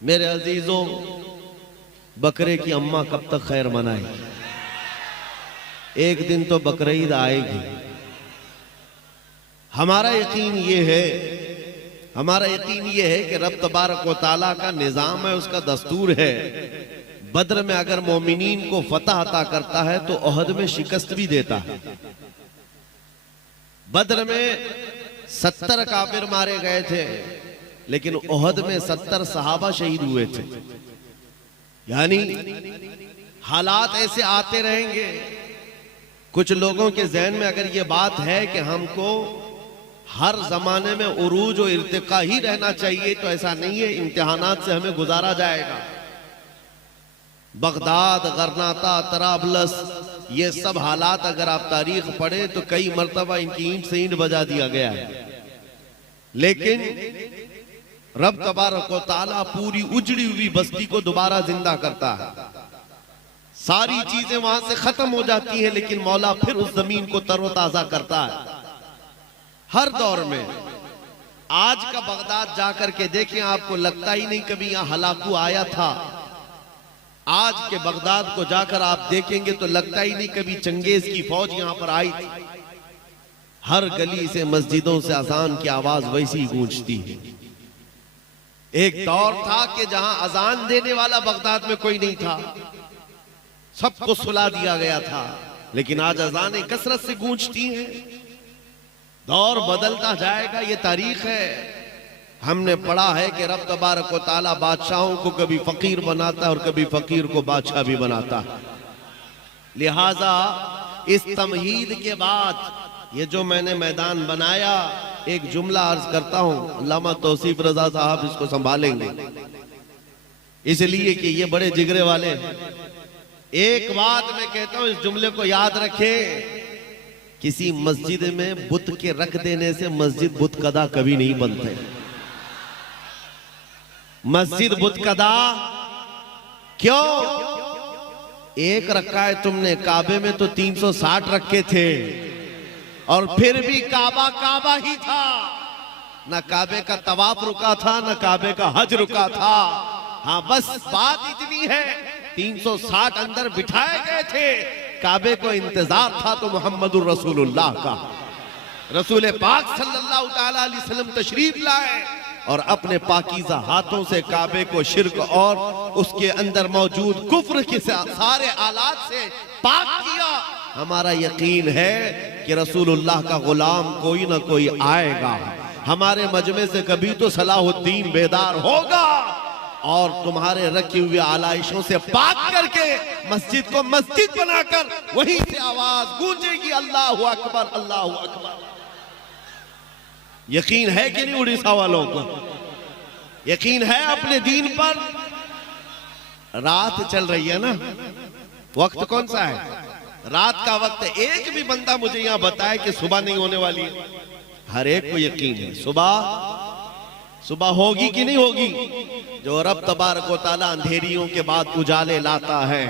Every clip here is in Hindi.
मेरे अजीजों, बकरे की अम्मा कब तक खैर मनाएगी? एक दिन तो बकरीद आएगी। हमारा यकीन ये है कि रब तबारक व तआला का निजाम है, उसका दस्तूर है। बद्र में अगर मोमिनीन को फतह अता करता है तो ओहद में शिकस्त भी देता है। बद्र में 70 काफिर मारे गए थे, लेकिन ओहद में 70 सहाबा शहीद हुए थे। यानी हालात ऐसे आते रहेंगे। कुछ लोगों के जहन में अगर ये बात है कि हमको हर जमाने में उरूज और इर्तिका ही रहना चाहिए, तो ऐसा नहीं है। इम्तिहानात से हमें गुजारा जाएगा। बगदाद, गरनाता, तराबलस, ये सब हालात अगर आप तारीख पढ़े तो कई मर्तबा इनकी ईंट से ईंट बजा दिया गया है। लेकिन रब तबारक व तआला पूरी उजड़ी हुई बस्ती को दोबारा जिंदा करता है। सारी चीजें वहां से खत्म हो जाती हैं, लेकिन मौला फिर उस जमीन को तरोताजा करता है। हर दौर में आज का बगदाद जाकर के देखें, आपको लगता ही नहीं कभी यहां हलाकू आया था। आज के बगदाद को जाकर आप देखेंगे तो लगता ही नहीं कभी चंगेज की फौज यहां पर आई थी। हर गली से, मस्जिदों से अजान की आवाज वैसी गूंजती है। एक दौर था कि जहां अजान देने वाला बगदाद में कोई नहीं था, सबको सुला दिया गया था। लेकिन आज अजानें कसरत से गूंजती हैं। दौर बदलता जाएगा, ये तारीख है। हमने पढ़ा है कि रब तबारक व तआला बादशाहों को कभी फकीर बनाता है और कभी फकीर को बादशाह भी बनाता है। लिहाजा इस तमहीद के बाद ये जो मैंने मैदान बनाया, एक जुमला अर्ज करता हूं। अल्लामा तौसीफ रजा साहब इसको संभालेंगे, इसलिए कि ये बड़े जिगरे वाले हैं। एक बात मैं कहता हूं, इस जुमले को याद रखें। किसी मस्जिद में बुत के रख देने से मस्जिद बुत कदा कभी नहीं बनते। मस्जिद बुत कदा क्यों? एक रखा है तुमने, काबे में तो 360 रखे थे, और फिर भी काबा काबा ही था। ना काबे का तवाफ रुका था, ना काबे का हज रुका था। हाँ, बस बात इतनी है, 360 अंदर बिठाए गए थे। काबे को इंतजार था तो मोहम्मदुर रसूलुल्लाह का। रसूल पाक सल्लल्लाहु ताला अलैहि वसल्लम तशरीफ लाए और अपने पाकीज़ा हाथों से काबे को शिर्क और उसके अंदर मौजूद कुफ्र के सारे आलात से पाक किया। हमारा यकीन है कि रसूलुल्लाह का गुलाम कोई ना कोई आएगा। हमारे मजमे से कभी तो सलाहुद्दीन बेदार होगा और तुम्हारे रखी हुई आलाइशों से पाक करके मस्जिद को मस्जिद बनाकर वहीं से आवाज गूंजेगी, अल्लाहु अकबर, अल्लाहु अकबर। यकीन है कि नहीं उड़ीसा वालों को? यकीन है अपने दीन पर? रात चल रही है ना, वक्त कौन सा है? रात का वक्त है। एक भी बंदा मुझे यहां बताए कि सुबह नहीं होने वाली है। हर एक को यकीन है सुबह होगी कि नहीं होगी। जो रब तबारक व तआला अंधेरियों के बाद उजाले लाता है,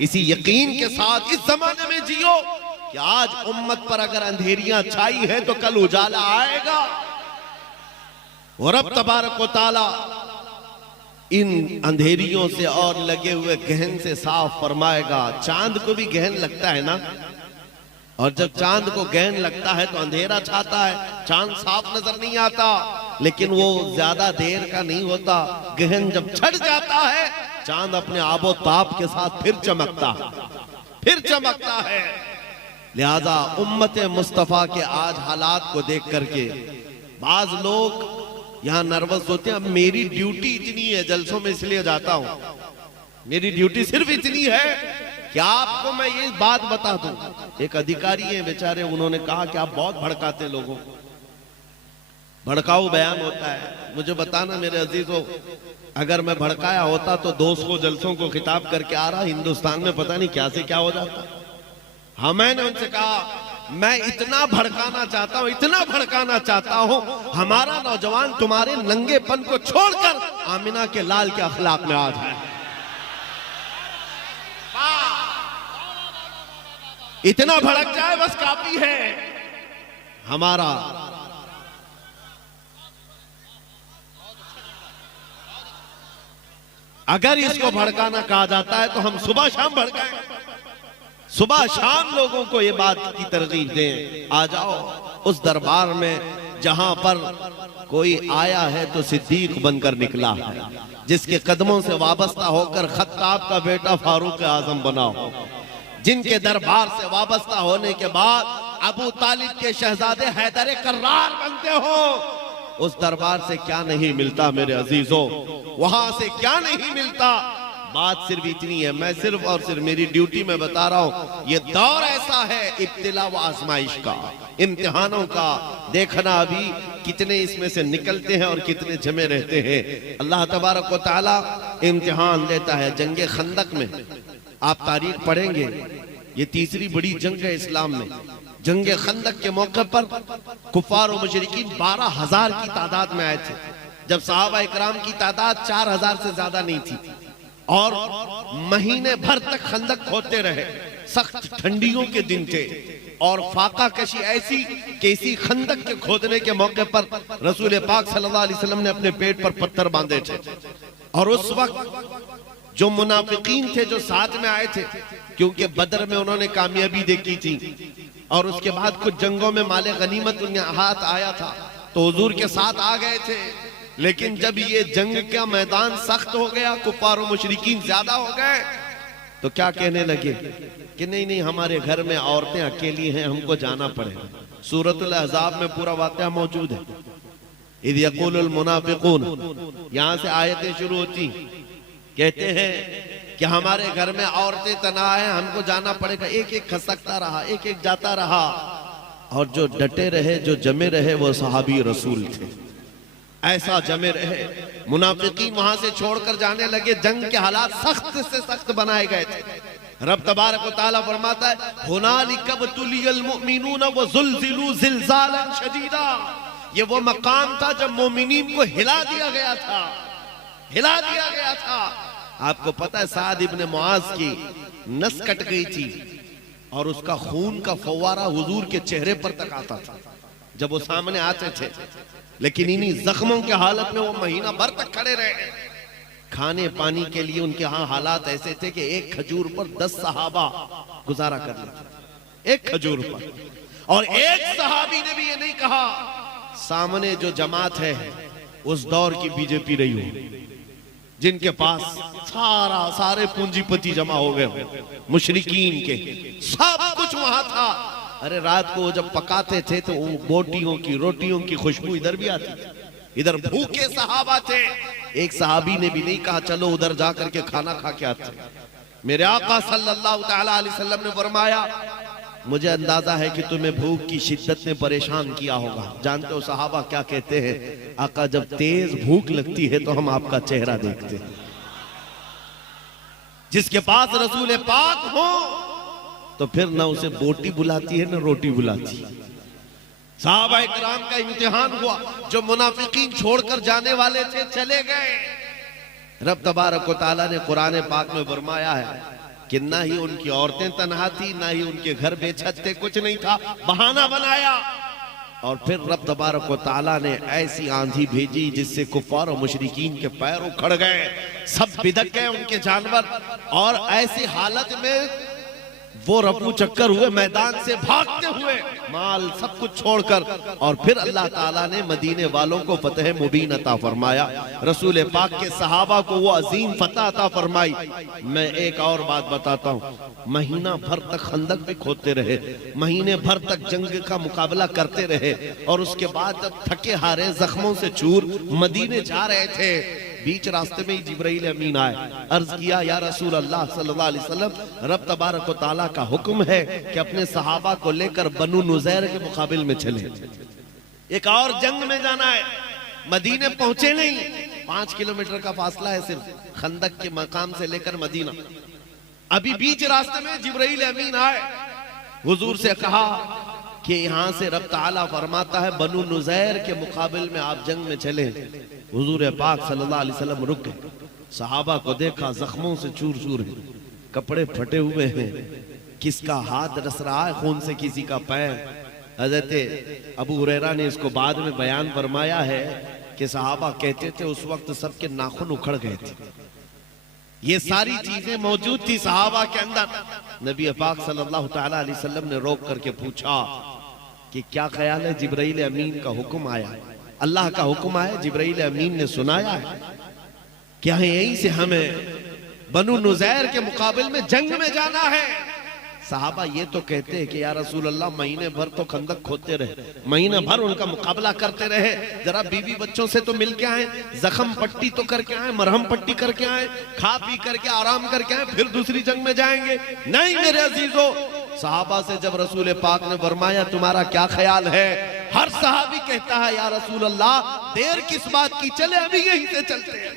इसी यकीन के साथ इस जमाने में जियो कि आज उम्मत पर अगर अंधेरियां छाई है तो कल उजाला आएगा। और रब तबारक व तआला इन अंधेरियों से और लगे हुए गहन से साफ फरमाएगा। चांद को भी गहन लगता है ना, और जब चांद को गहन लगता है तो अंधेरा छाता है, चांद साफ नजर नहीं आता। लेकिन वो ज्यादा देर का नहीं होता, गहन जब छट जाता है, चांद अपने आबो ताप के साथ फिर चमकता है। लिहाजा उम्मत मुस्तफा के आज हालात को देख करके बाज लोग यहां नर्वस होते हैं। अब मेरी ड्यूटी इतनी है, जलसों में इसलिए जाता हूं, मेरी ड्यूटी सिर्फ इतनी है कि आपको मैं ये बात बता दूं। एक अधिकारी है बेचारे, उन्होंने कहा कि आप बहुत भड़काते लोगों को, भड़काऊ बयान होता है। मुझे बताना मेरे अजीजों, अगर मैं भड़काया होता तो 200 जलसों को खिताब करके आ रहा, हिंदुस्तान में पता नहीं क्या से क्या हो जाता। हाँ, मैंने उनसे कहा मैं इतना भड़काना चाहता हूं, हमारा नौजवान तुम्हारे नंगेपन को छोड़कर आमिना के लाल के अखलाक में आ जाए। इतना भड़क जाए बस काफी है। हमारा अगर इसको भड़काना कहा जाता है तो हम सुबह शाम भड़काएं, सुबह शाम लोगों को ये बात की तरगीब दें, आ जाओ उस दरबार में जहां पर कोई आया है तो सिद्दीक बनकर निकला है, जिसके कदमों से वाबस्ता होकर खत्ताब का बेटा फारूक आजम बना हो, जिनके दरबार से वाबस्ता होने के बाद अबू तालिब के शहजादे हैदर कर्रार बनते हो। उस दरबार से क्या नहीं मिलता मेरे अजीजों, वहां से क्या नहीं मिलता। बात सिर्फ इतनी है, मैं सिर्फ और सिर्फ मेरी ड्यूटी में बता रहा हूं, ये दौर ऐसा है इब्तिला व आजमाइश का, इम्तिहानों का। देखना अभी कितने इसमें से निकलते हैं और कितने जमे रहते हैं। अल्लाह तबारक व तआला इम्तिहान लेता है। जंगे खंदक में आप तारीख पढ़ेंगे, ये तीसरी बड़ी जंग है इस्लाम में। जंगे खंदक के मौके पर कुफार और मुशरिकीन 12,000 की तादाद में आए थे, जब सहाबा इकराम की तादाद 4,000 से ज्यादा नहीं थी, और महीने भर तक खंदक खोदते रहे। सख्त ठंडियों के दिन थे और फाका कशी ऐसी कि इसी खंदक के खोदने के मौके पर रसूल पाक सल्लल्लाहु अलैहि वसल्लम ने अपने पेट पर पत्थर बांधे थे। और उस वक्त जो मुनाफिकीन थे जो साथ में आए थे, क्योंकि बदर में उन्होंने कामयाबी देखी थी और उसके बाद कुछ जंगों में माले गनीमत उनके हाथ आया था, तो हुजूर के साथ आ गए थे। लेकिन जब ये जंग का मैदान सख्त हो गया, कुफार और मुशरिकीन ज्यादा हो गए, तो क्या कहने लगे कि नहीं नहीं, हमारे घर में औरतें अकेली हैं, हमको जाना पड़ेगा। सूरतुल अहज़ाब में पूरा वाक़या मौजूद है। इज़ यक़ूलुल मुनाफ़िक़ून, यहाँ से आयतें शुरू होती, कहते हैं कि हमारे घर में औरतें तनाह हैं, हमको जाना पड़ेगा। एक एक खसकता रहा, एक एक जाता रहा, और जो डटे रहे, जो जमे रहे, वो सहाबी रसूल थे। ऐसा जमे रहे, मुनाफिकीन वहां से छोड़कर जाने लगे। जंग के हालात सख्त से सख्त बनाए गए थे। रब तबारक व तआला फरमाता है, हुनालिका बतुलियल मुमिनून व ज़ुलज़िलू ज़िलज़ालन शदीदा। ये वो मकाम था जब मोमिनीन को हिला दिया गया था, हिला दिया गया था। आपको पता है साद इब्न मुआज की नस कट गई थी और उसका खून का फव्वारा हुजूर के चेहरे पर तक आता था जब वो सामने आते थे। लेकिन इन्हीं जख्मों के हालत में वो महीना भर तक खड़े रहे। खाने पानी के लिए उनके यहाँ हालात ऐसे थे कि एक खजूर पर 10 सहाबा गुजारा कर लेते, एक खजूर पर। और एक सहाबी ने भी ये नहीं कहा, सामने जो जमात है उस दौर की बीजेपी रही हो, जिनके पास सारे पूंजीपति जमा हो गए, मुशरिकीन के सब कुछ वहां था। अरे रात को जब पकाते थे तो वो बोटियों की रोटियों की खुशबू इधर भी आती थी, इधर भूखे सहाबा थे। एक सहाबी ने भी नहीं कहा चलो उधर जाकर के खाना खा के आते। मेरे आका सल्लल्लाहु तआला अलैहि वसल्लम ने फरमाया, मुझे अंदाजा है कि तुम्हें भूख की शिद्दत ने परेशान किया होगा। जानते हो सहाबा क्या कहते हैं? आका जब तेज भूख लगती है तो हम आपका चेहरा देखते हैं। जिसके पास रसूल पाक हो तो फिर ना उसे बोटी बुलाती है ना रोटी बुलाती है। सहाबा इकराम का इम्तिहान हुआ, जो मुनाफिकीन छोड़कर जाने वाले थे चले गए। रब तबारक व तआला ने कुरान पाक में फरमाया है कि ना ही उनकी औरतें तन्हा थी, ना ही उनके घर बेछत थे, कुछ नहीं था, बहाना बनाया। और फिर रब तबारक व तआला ने ऐसी आंधी भेजी जिससे कुफार और मुशरिकीन के पैर उखड़ गए, सब बिदक गए उनके जानवर। और ऐसी हालत में वो रफू चक्कर हुए, मैदान से भागते हुए, माल सब कुछ छोड़कर। और फिर अल्लाह ताला ने मदीने वालों को फतह मुबीन अता फरमाया, रसूल पाक के सहाबा को वो अजीम फतह अता फरमाई। मैं एक और बात बताता हूँ, महीना भर तक खंदक भी खोदते रहे, महीने भर तक जंग का मुकाबला करते रहे, और उसके बाद जब थके हारे जख्मों से चूर मदीने जा रहे थे, बीच रास्ते में ही जिब्राइल अमीन आए। अर्ज किया, या रसूल अल्लाह सल्लल्लाहु अलैहि वसल्लम, रब तबारक व तआला का हुक्म है कि अपने सहाबा को लेकर बनु नुज़ैर के मुकाबिल में चले, एक और जंग में जाना है। मदीने पहुंचे नहीं, 5 किलोमीटर का फासला है सिर्फ खंदक के मकाम से लेकर मदीना। अभी बीच रास्ते में जिब्राइल अमीन आए, हुजूर से कहा कि यहाँ से रब ताला फरमाता है बनु नुज़ैर के मुकाबिल में आप जंग में चले। हुजूर पाक सल्लल्लाहु अलैहि वसल्लम रुक गए, सहाबा को देखा जख्मों से चूर चूर है, कपड़े फटे हुए हैं, किसका हाथ रस रहा है खून से, किसी का पैर। हज़रत अबू हुरैरा ने इसको बाद में बयान फरमाया है कि सहाबा कहते थे उस वक्त सबके नाखून उखड़ गए थे, ये सारी चीजें मौजूद थी सहाबा के अंदर। नबी पाक सल्लल्लाहु तआला अलैहि वसल्लम ने रोक करके पूछा कि क्या ख्याल है, जिब्राइल अमीन का हुक्म आया, अल्लाह का हुक्म आया, जिब्राइल अमीन ने सुनाया है, क्या है यहीं से हमें बनु नुज़ैर के मुकाबले में जंग में जाना है? साहबा ये तो कहते हैं कि या रसूल अल्लाह महीने भर तो खंदक खोदते रहे, महीने भर उनका मुकाबला करते रहे, जरा बीवी बच्चों से तो मिल के आए, जख्म पट्टी तो करके आए, मरहम पट्टी करके आए, खा पी करके आराम करके आए, फिर दूसरी जंग में जाएंगे। नहीं मेरे अजीजों, साहबा से जब रसूल पाक ने फरमाया तुम्हारा क्या ख्याल है, हर सहाबी कहता है या रसूल अल्लाह देर किस बात की, चले अभी यहीं से चलते हैं,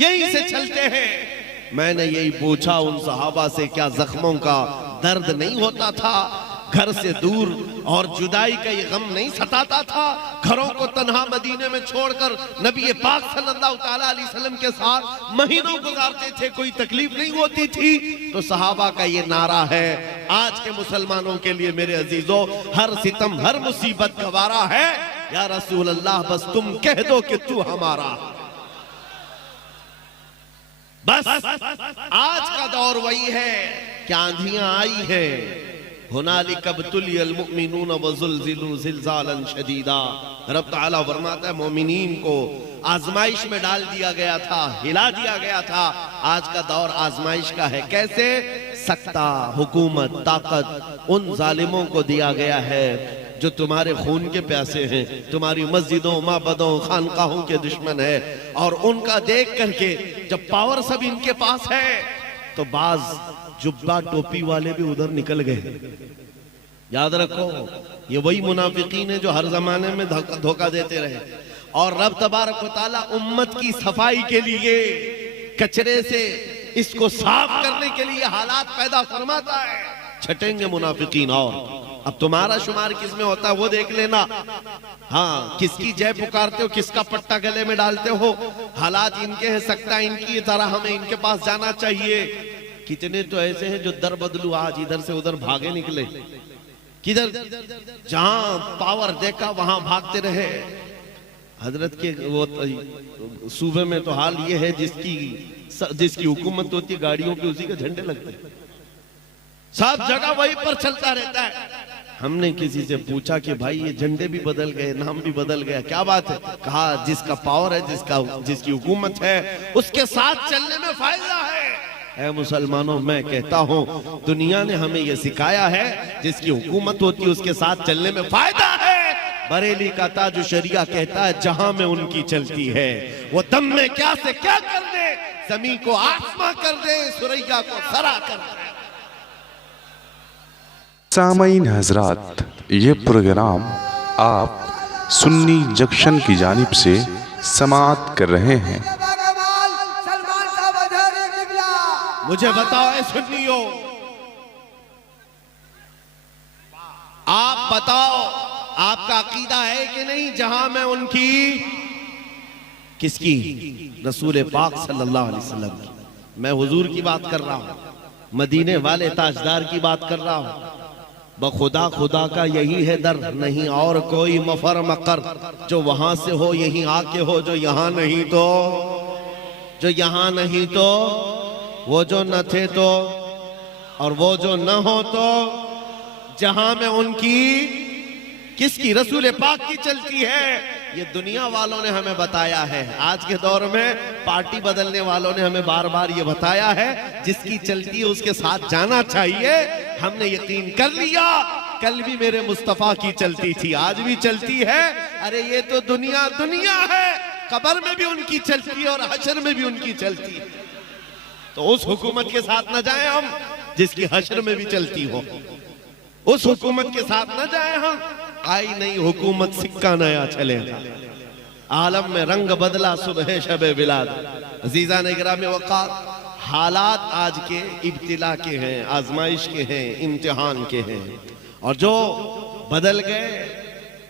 यहीं से चलते हैं। मैंने यही पूछा उन सहाबा से, क्या जख्मों का दर्द नहीं होता था, घर से दूर और जुदाई का ये गम नहीं सताता था, घरों को तन्हा मदीने में छोड़कर नबी पाक सल्लल्लाहु तआला अलैहि वसल्लम के साथ महीनों गुजारते थे, कोई तकलीफ नहीं होती थी? तो सहाबा का ये नारा है आज के मुसलमानों के लिए मेरे अजीजों, हर सितम हर मुसीबत गवारा है, या रसूल अल्लाह बस तुम कह दो कि तू हमारा। बस आज का दौर वही है कि आंधियां आई है, हुनालिका बतुलियल मुमिनून वज़ुलज़िलू ज़िलज़ालन शदीदा। रब तआला फरमाता है मोमिनीन को आजमाइश में डाल दिया गया था, हिला दिया गया था। आज का दौर आजमाइश का है। कैसे? सत्ता, हुकूमत, ताकत उन जालिमों को दिया गया है जो तुम्हारे खून के प्यासे हैं, तुम्हारी मस्जिदों, माबदों, खानकाहों के दुश्मन है, और उनका देख करके जब पावर सब इनके पास है तो बाज जुब्बा टोपी वाले भी उधर निकल गए। याद रखो ये वही मुनाफिकीन है जो हर जमाने में धोखा देते रहे। और रब तबारक व तआला उम्मत की सफाई के लिए, कचरे से इसको साफ करने के लिए हालात पैदा फरमाता है। छटेंगे मुनाफिकीन। और अब तुम्हारा शुमार किसमें होता है वो देख लेना। हाँ, किसकी जय पुकारते हो, किसका पट्टा गले में डालते हो, हालात इनके हैं, सकता है इनकी तरह हमें इनके पास जाना चाहिए। कितने तो ऐसे हैं जो दर बदलू आज इधर से उधर भागे निकले, किधर जहां पावर देखा वहां भागते रहे। हजरत के वो सूबे में तो हाल ये है जिसकी हुकूमत होती है गाड़ियों पे उसी के झंडे लगते हैं, सब जगह वही पर चलता रहता है। हमने किसी से पूछा कि भाई ये झंडे भी बदल गए, नाम भी बदल गया, क्या बात है? कहा जिसका पावर है, जिसकी हुकूमत है उसके साथ चलने में फायदा है। ऐ मुसलमानों, मैं कहता हूँ दुनिया ने हमें यह सिखाया है जिसकी हुकूमत होती है उसके साथ चलने में फायदा है। बरेली का ताजु शरिया कहता है जहां में उनकी चलती है वो दम में क्या से क्या कर दे, जमीन को आसमां कर दे, सुरैया को सरा कर दे। सामईन हजरात, ये प्रोग्राम आप सुन्नी जंक्शन की जानिब से समाअत कर रहे हैं। मुझे बताओ ऐ सुन्नियों, आप बताओ आपका अकीदा है कि नहीं जहां में उनकी, किसकी? रसूल पाक सल्लल्लाहु अलैहि वसल्लम की। मैं हुजूर की बात कर रहा हूं, मदीने वाले ताजदार की बात कर रहा हूं। बखुदा खुदा का यही है दर, नहीं और कोई मफर मकर, जो वहां से हो यहीं आके हो, जो यहां नहीं तो, जो यहां नहीं तो, वो जो न थे तो, और वो जो न हो तो, जहां में उनकी, किसकी? रसूल पाक की चलती है। ये दुनिया वालों ने हमें बताया है, आज के दौर में पार्टी बदलने वालों ने हमें बार बार ये बताया है जिसकी चलती है उसके साथ जाना चाहिए। हमने यकीन कर लिया, कल भी मेरे मुस्तफा की चलती थी, आज भी चलती है। अरे ये तो दुनिया दुनिया है, कब्र में भी उनकी चलती है और हशर में भी उनकी चलती है। तो उस हुकूमत के साथ न जाए हम जिसकी हशर में भी चलती हो, उस हुकूमत के साथ न जाए हम। आई नई हुकूमत सिक्का नया चलेगा, आलम में रंग बदला सुबह शबे बिलाद। अजीजा ने गिरामी वक़ार, हालात आज के इब्तिला के हैं, आजमाइश के हैं, इम्तिहान के हैं, और जो बदल गए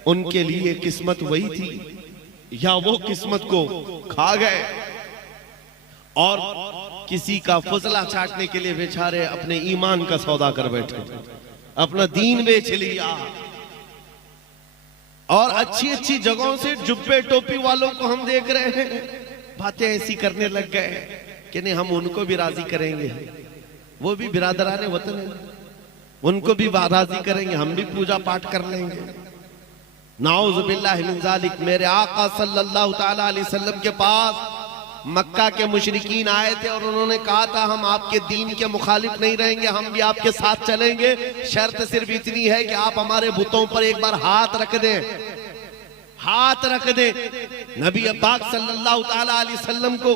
उनके लिए किस्मत वही थी या वो किस्मत को खा गए। और किसी का फजला चाटने के लिए बेचारे अपने ईमान का सौदा कर बैठे, अपना दीन बेच लिया, और अच्छी अच्छी जगहों से जुब्बे टोपी वालों को हम देख रहे हैं बातें ऐसी करने लग गए। कि नहीं हम उनको भी राजी करेंगे, वो भी बिरादराने वतन है, उनको भी राजी करेंगे, हम भी पूजा पाठ कर लेंगे। नाउज़ु बिल्लाहि मिन ज़ालिक। मेरे आका सल्लल्लाहु ताला अलैहि वसल्लम के पास मक्का के मुशरिकीन आए थे और उन्होंने कहा था हम आपके दीन के मुखालिफ नहीं रहेंगे, हम भी आपके साथ चलेंगे, शर्त सिर्फ इतनी है कि आप हमारे बुतों पर एक बार हाथ रख दें, हाथ रख दे। नबी पाक सल्लल्लाहु ताला अलैहि वसल्लम को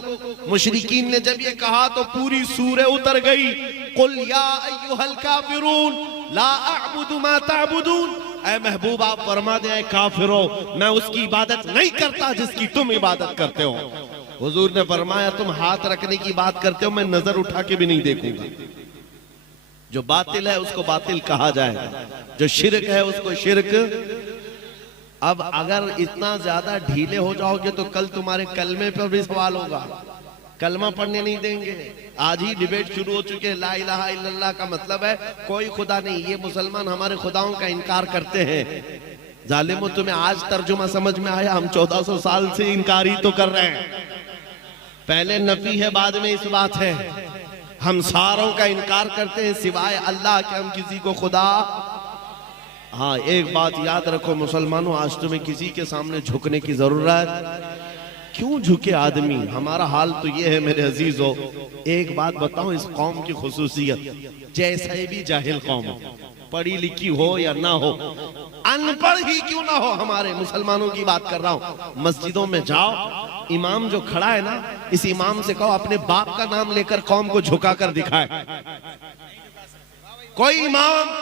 मुशरिकीन ने जब ये कहा तो पूरी सूरह उतर गई, कुल या अय्युहल काफिरून ला अअबुदु मा तअबुदून। ऐ महबूब आप फरमा दे, ऐ काफिरो मैं उसकी इबादत नहीं करता जिसकी तुम इबादत करते हो। हुजूर ने फरमाया तुम हाथ रखने की बात करते हो, मैं नजर उठा के भी नहीं देखूंगा। जो बातिल है उसको बातिल कहा जाए, जो शिरक है उसको शिरक। अब अगर इतना ज्यादा ढीले हो जाओगे तो कल तुम्हारे कलमे पर भी सवाल होगा, कलमा पढ़ने नहीं देंगे। आज ही डिबेट शुरू हो चुके हैं, ला इलाहा इल्लल्लाह का मतलब है कोई खुदा नहीं, ये मुसलमान हमारे खुदाओं का इनकार करते हैं। जालिमो तुम्हें आज तर्जुमा समझ में आया, हम 1400 साल से इनकार ही तो कर रहे हैं। पहले नफी है बाद में इस बात है, हम सारों का इनकार करते हैं सिवाय अल्लाह के, हम किसी को खुदा। हाँ एक बात याद रखो मुसलमानों, आज तुम्हें किसी के सामने झुकने की जरूरत क्यों झुके आदमी। हमारा हाल तो ये है मेरे अजीजों, एक बात बताऊं इस कौम की खुसूसियत, जैसे भी जाहिल कौम हो, पढ़ी लिखी हो या ना हो, अनपढ़ ही क्यों ना हो, हमारे मुसलमानों की बात कर रहा हूं, मस्जिदों में जाओ, इमाम जो खड़ा है ना, इस इमाम से कहो अपने बाप का नाम लेकर कौम को झुका कर दिखाए। कोई इमाम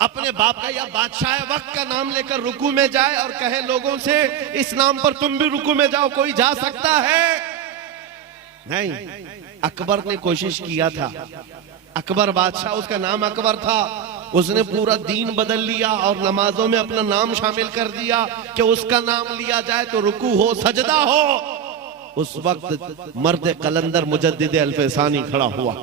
अपने बाप का या बादशाह वक्त का नाम लेकर रुकू में जाए और कहे लोगों से इस नाम पर तुम भी रुकू में जाओ, कोई जा सकता है? नहीं। अकबर ने कोशिश किया था, अकबर बादशाह, उसका नाम अकबर था, उसने पूरा दीन बदल लिया और नमाजों में अपना नाम शामिल कर दिया कि उसका नाम लिया जाए तो रुकू हो, सजदा हो। उस वक्त मर्द कलंदर मुजद्दिद अल्फसानी खड़ा हुआ,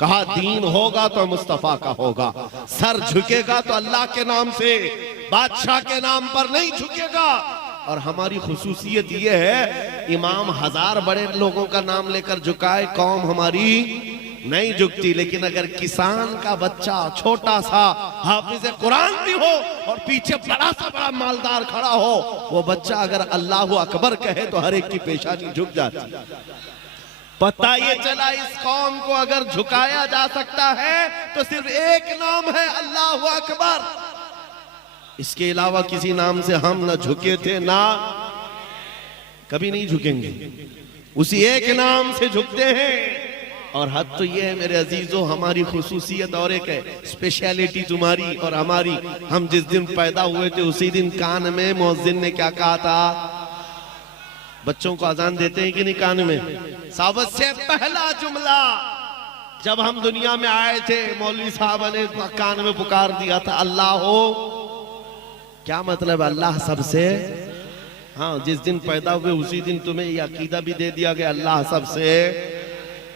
कहा दीन होगा तो मुस्तफा का होगा, सर झुकेगा तो अल्लाह के नाम से, बादशाह के नाम पर नहीं झुकेगा। और हमारी खुसूसियत ये है, इमाम 1000 बड़े लोगों का नाम लेकर झुकाए, कौम हमारी नहीं झुकती। लेकिन अगर किसान का बच्चा छोटा सा हाफिज कुरान भी हो और पीछे बड़ा सा बड़ा मालदार खड़ा हो, वो बच्चा अगर अल्लाहु अकबर कहे तो हर एक की पेशानी झुक जाती। पता ये चला इस कौम को अगर झुकाया जा सकता है तो सिर्फ एक नाम है, अल्लाहु अकबर। इसके अलावा किसी नाम से हम ना झुके थे, ना कभी नहीं झुकेंगे, उसी एक नाम से झुकते हैं। और हद तो ये है मेरे अजीजों, हमारी खुसूसियत और एक है, स्पेशलिटी तुम्हारी और हमारी। हम जिस दिन पैदा हुए थे उसी दिन कान में मुअज्जिन ने क्या कहा था? बच्चों को अजान देते हैं कि नहीं कान में? सबसे पहला जुमला जब हम दुनिया में आए थे मौलवी साहब ने कान में पुकार दिया था, अल्लाह हो। क्या मतलब? अल्लाह सबसे। हाँ, जिस दिन पैदा हुए उसी दिन तुम्हें ये अकीदा भी दे दिया गया, अल्लाह सबसे।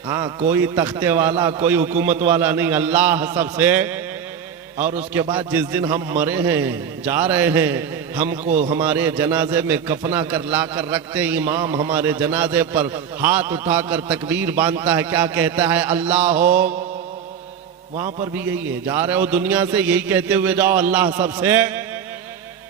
हाँ, कोई तख्ते वाला कोई हुकूमत वाला नहीं, अल्लाह सबसे। और उसके बाद जिस दिन हम मरे हैं, जा रहे हैं, हमको हमारे जनाजे में कफना कर ला कर रखते हैं, इमाम हमारे जनाजे पर हाथ उठाकर तकबीर बांधता है, क्या कहता है? अल्लाह हो। वहां पर भी यही है, जा रहे हो दुनिया से यही कहते हुए जाओ, अल्लाह सबसे।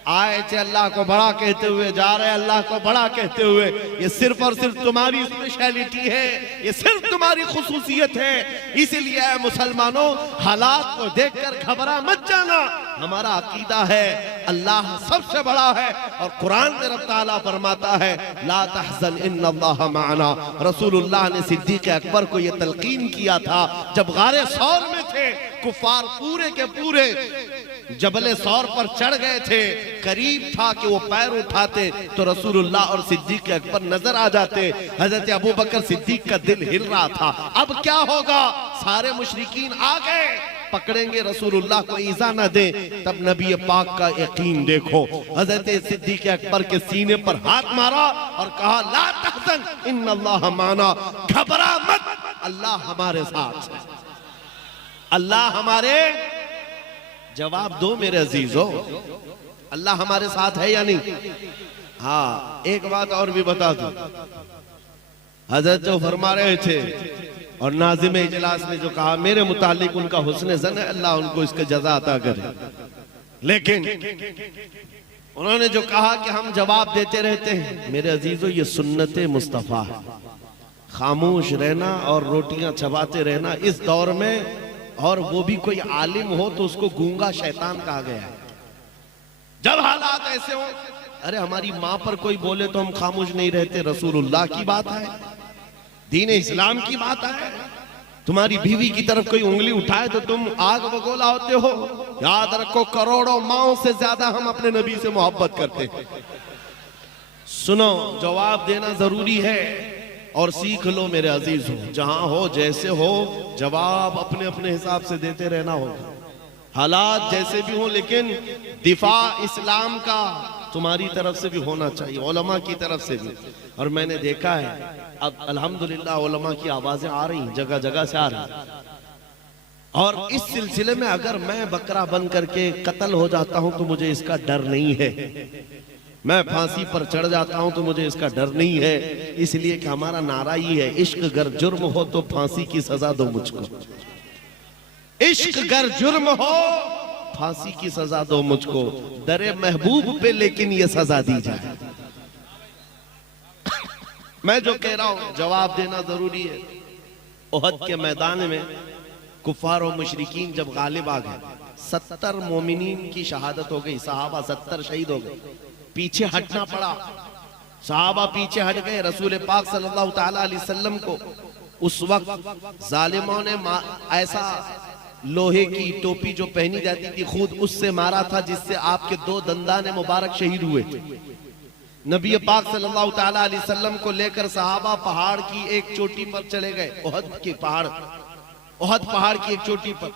आए थे अल्लाह को बड़ा कहते हुए, जा रहे अल्लाह को बड़ा कहते हुए। ये सिर्फ और सिर्फ तुम्हारी स्पेशलिटी है, ये सिर्फ तुम्हारी खुसूसियत है। इसीलिए मुसलमानों, हालात को देखकर घबरा मत जाना। हमारा अकीदा है अल्लाह सबसे बड़ा है और कुरान में रब ताला फरमाता है ला तहज़न इन्नल्लाह माना। रसूलुल्लाह ने सिद्दीक़ अकबर को यह तलकीन किया था जब गारे सौर में थे, कुफार पूरे के पूरे जबले सौर पर चढ़ गए थे, करीब था कि वो पैर उठाते तो रसूलुल्लाह और सिद्दीक अकबर नजर आ जाते। हजरत अबू बकर सिद्दीक का दिल हिल रहा था, अब क्या होगा? सारे मुशरिकीन आ गए, पकड़ेंगे रसूलुल्लाह को ईजा न दे। तब नबी पाक का यकीन देखो, हजरत सिद्दीक अकबर के सीने पर हाथ मारा और कहा ला तहज़न इन्नल्लाह माना, घबरा मत, अल्लाह हमारे साथ है, अल्लाह हमारे। जवाब दो मेरे अजीजों, अल्लाह हमारे साथ है या नहीं? हाँ, एक बात और भी बता दूं, हजरत जो फरमा रहे थे और नाज़िम इजलास ने जो कहा मेरे मुतालिक उनका हुस्न ज़न है, अल्लाह उनको इसका जज़ा अता करे। लेकिन उन्होंने जो कहा कि हम जवाब देते रहते हैं, मेरे अजीजों ये सुन्नत मुस्तफ़ा है, खामोश रहना और रोटियां चबाते रहना इस दौर में, और वो भी कोई आलिम हो तो उसको गूंगा शैतान कहा गया है। जब हालात ऐसे हो, अरे हमारी माँ पर कोई बोले तो हम खामोश नहीं रहते, रसूलुल्लाह की बात है, दीन इस्लाम की बात है। तुम्हारी बीवी की तरफ कोई उंगली उठाए तो तुम आग बगोला होते हो। याद रखो, करोड़ों माओं से ज्यादा हम अपने नबी से मोहब्बत करते हैं। सुनो, जवाब देना जरूरी है और सीख लो मेरे अजीज हो, जहां हो जैसे हो जवाब अपने अपने हिसाब से देते रहना होगा, हालात जैसे भी हो, लेकिन दिफा इस्लाम का तुम्हारी तरफ से भी होना चाहिए, उलमा की तरफ से भी। और मैंने देखा है अब अल्हम्दुलिल्लाह उलमा की आवाजें आ रही, जगह जगह से आ रही, और इस सिलसिले में अगर मैं बकरा बन करके कत्ल हो जाता हूं तो मुझे इसका डर नहीं है, मैं फांसी पर चढ़ जाता हूं तो मुझे इसका डर नहीं है, इसलिए कि हमारा नारा ही है, इश्क गर जुर्म हो तो फांसी की सजा दो मुझको, इश्क गर जुर्म हो फांसी की सजा दो मुझको, दरे महबूब पे लेकिन ये सजा दी जाए। मैं जो कह रहा हूं जवाब देना जरूरी है। ओहद के मैदान में कुफार और मुशरिकीन जब गालिब आ गए, 70 मोमिनीन की शहादत हो गई, सहाबा 70 शहीद हो गए, पीछे हटना पड़ा, सहाबा पीछे हट गए। रसूल पाक सल्लल्लाहु ताला अलैहि वसल्लम को उस वक्त जालिमों ने ऐसा लोहे की टोपी जो पहनी जाती थी खुद उससे मारा था, जिससे आपके 2 दंदान मुबारक शहीद हुए थे। नबी पाक सल्लल्लाहु ताला अलैहि वसल्लम को लेकर सहाबा पहाड़ की एक चोटी पर चले गए, ओहद के पहाड़, ओहद पहाड़ की एक चोटी पर।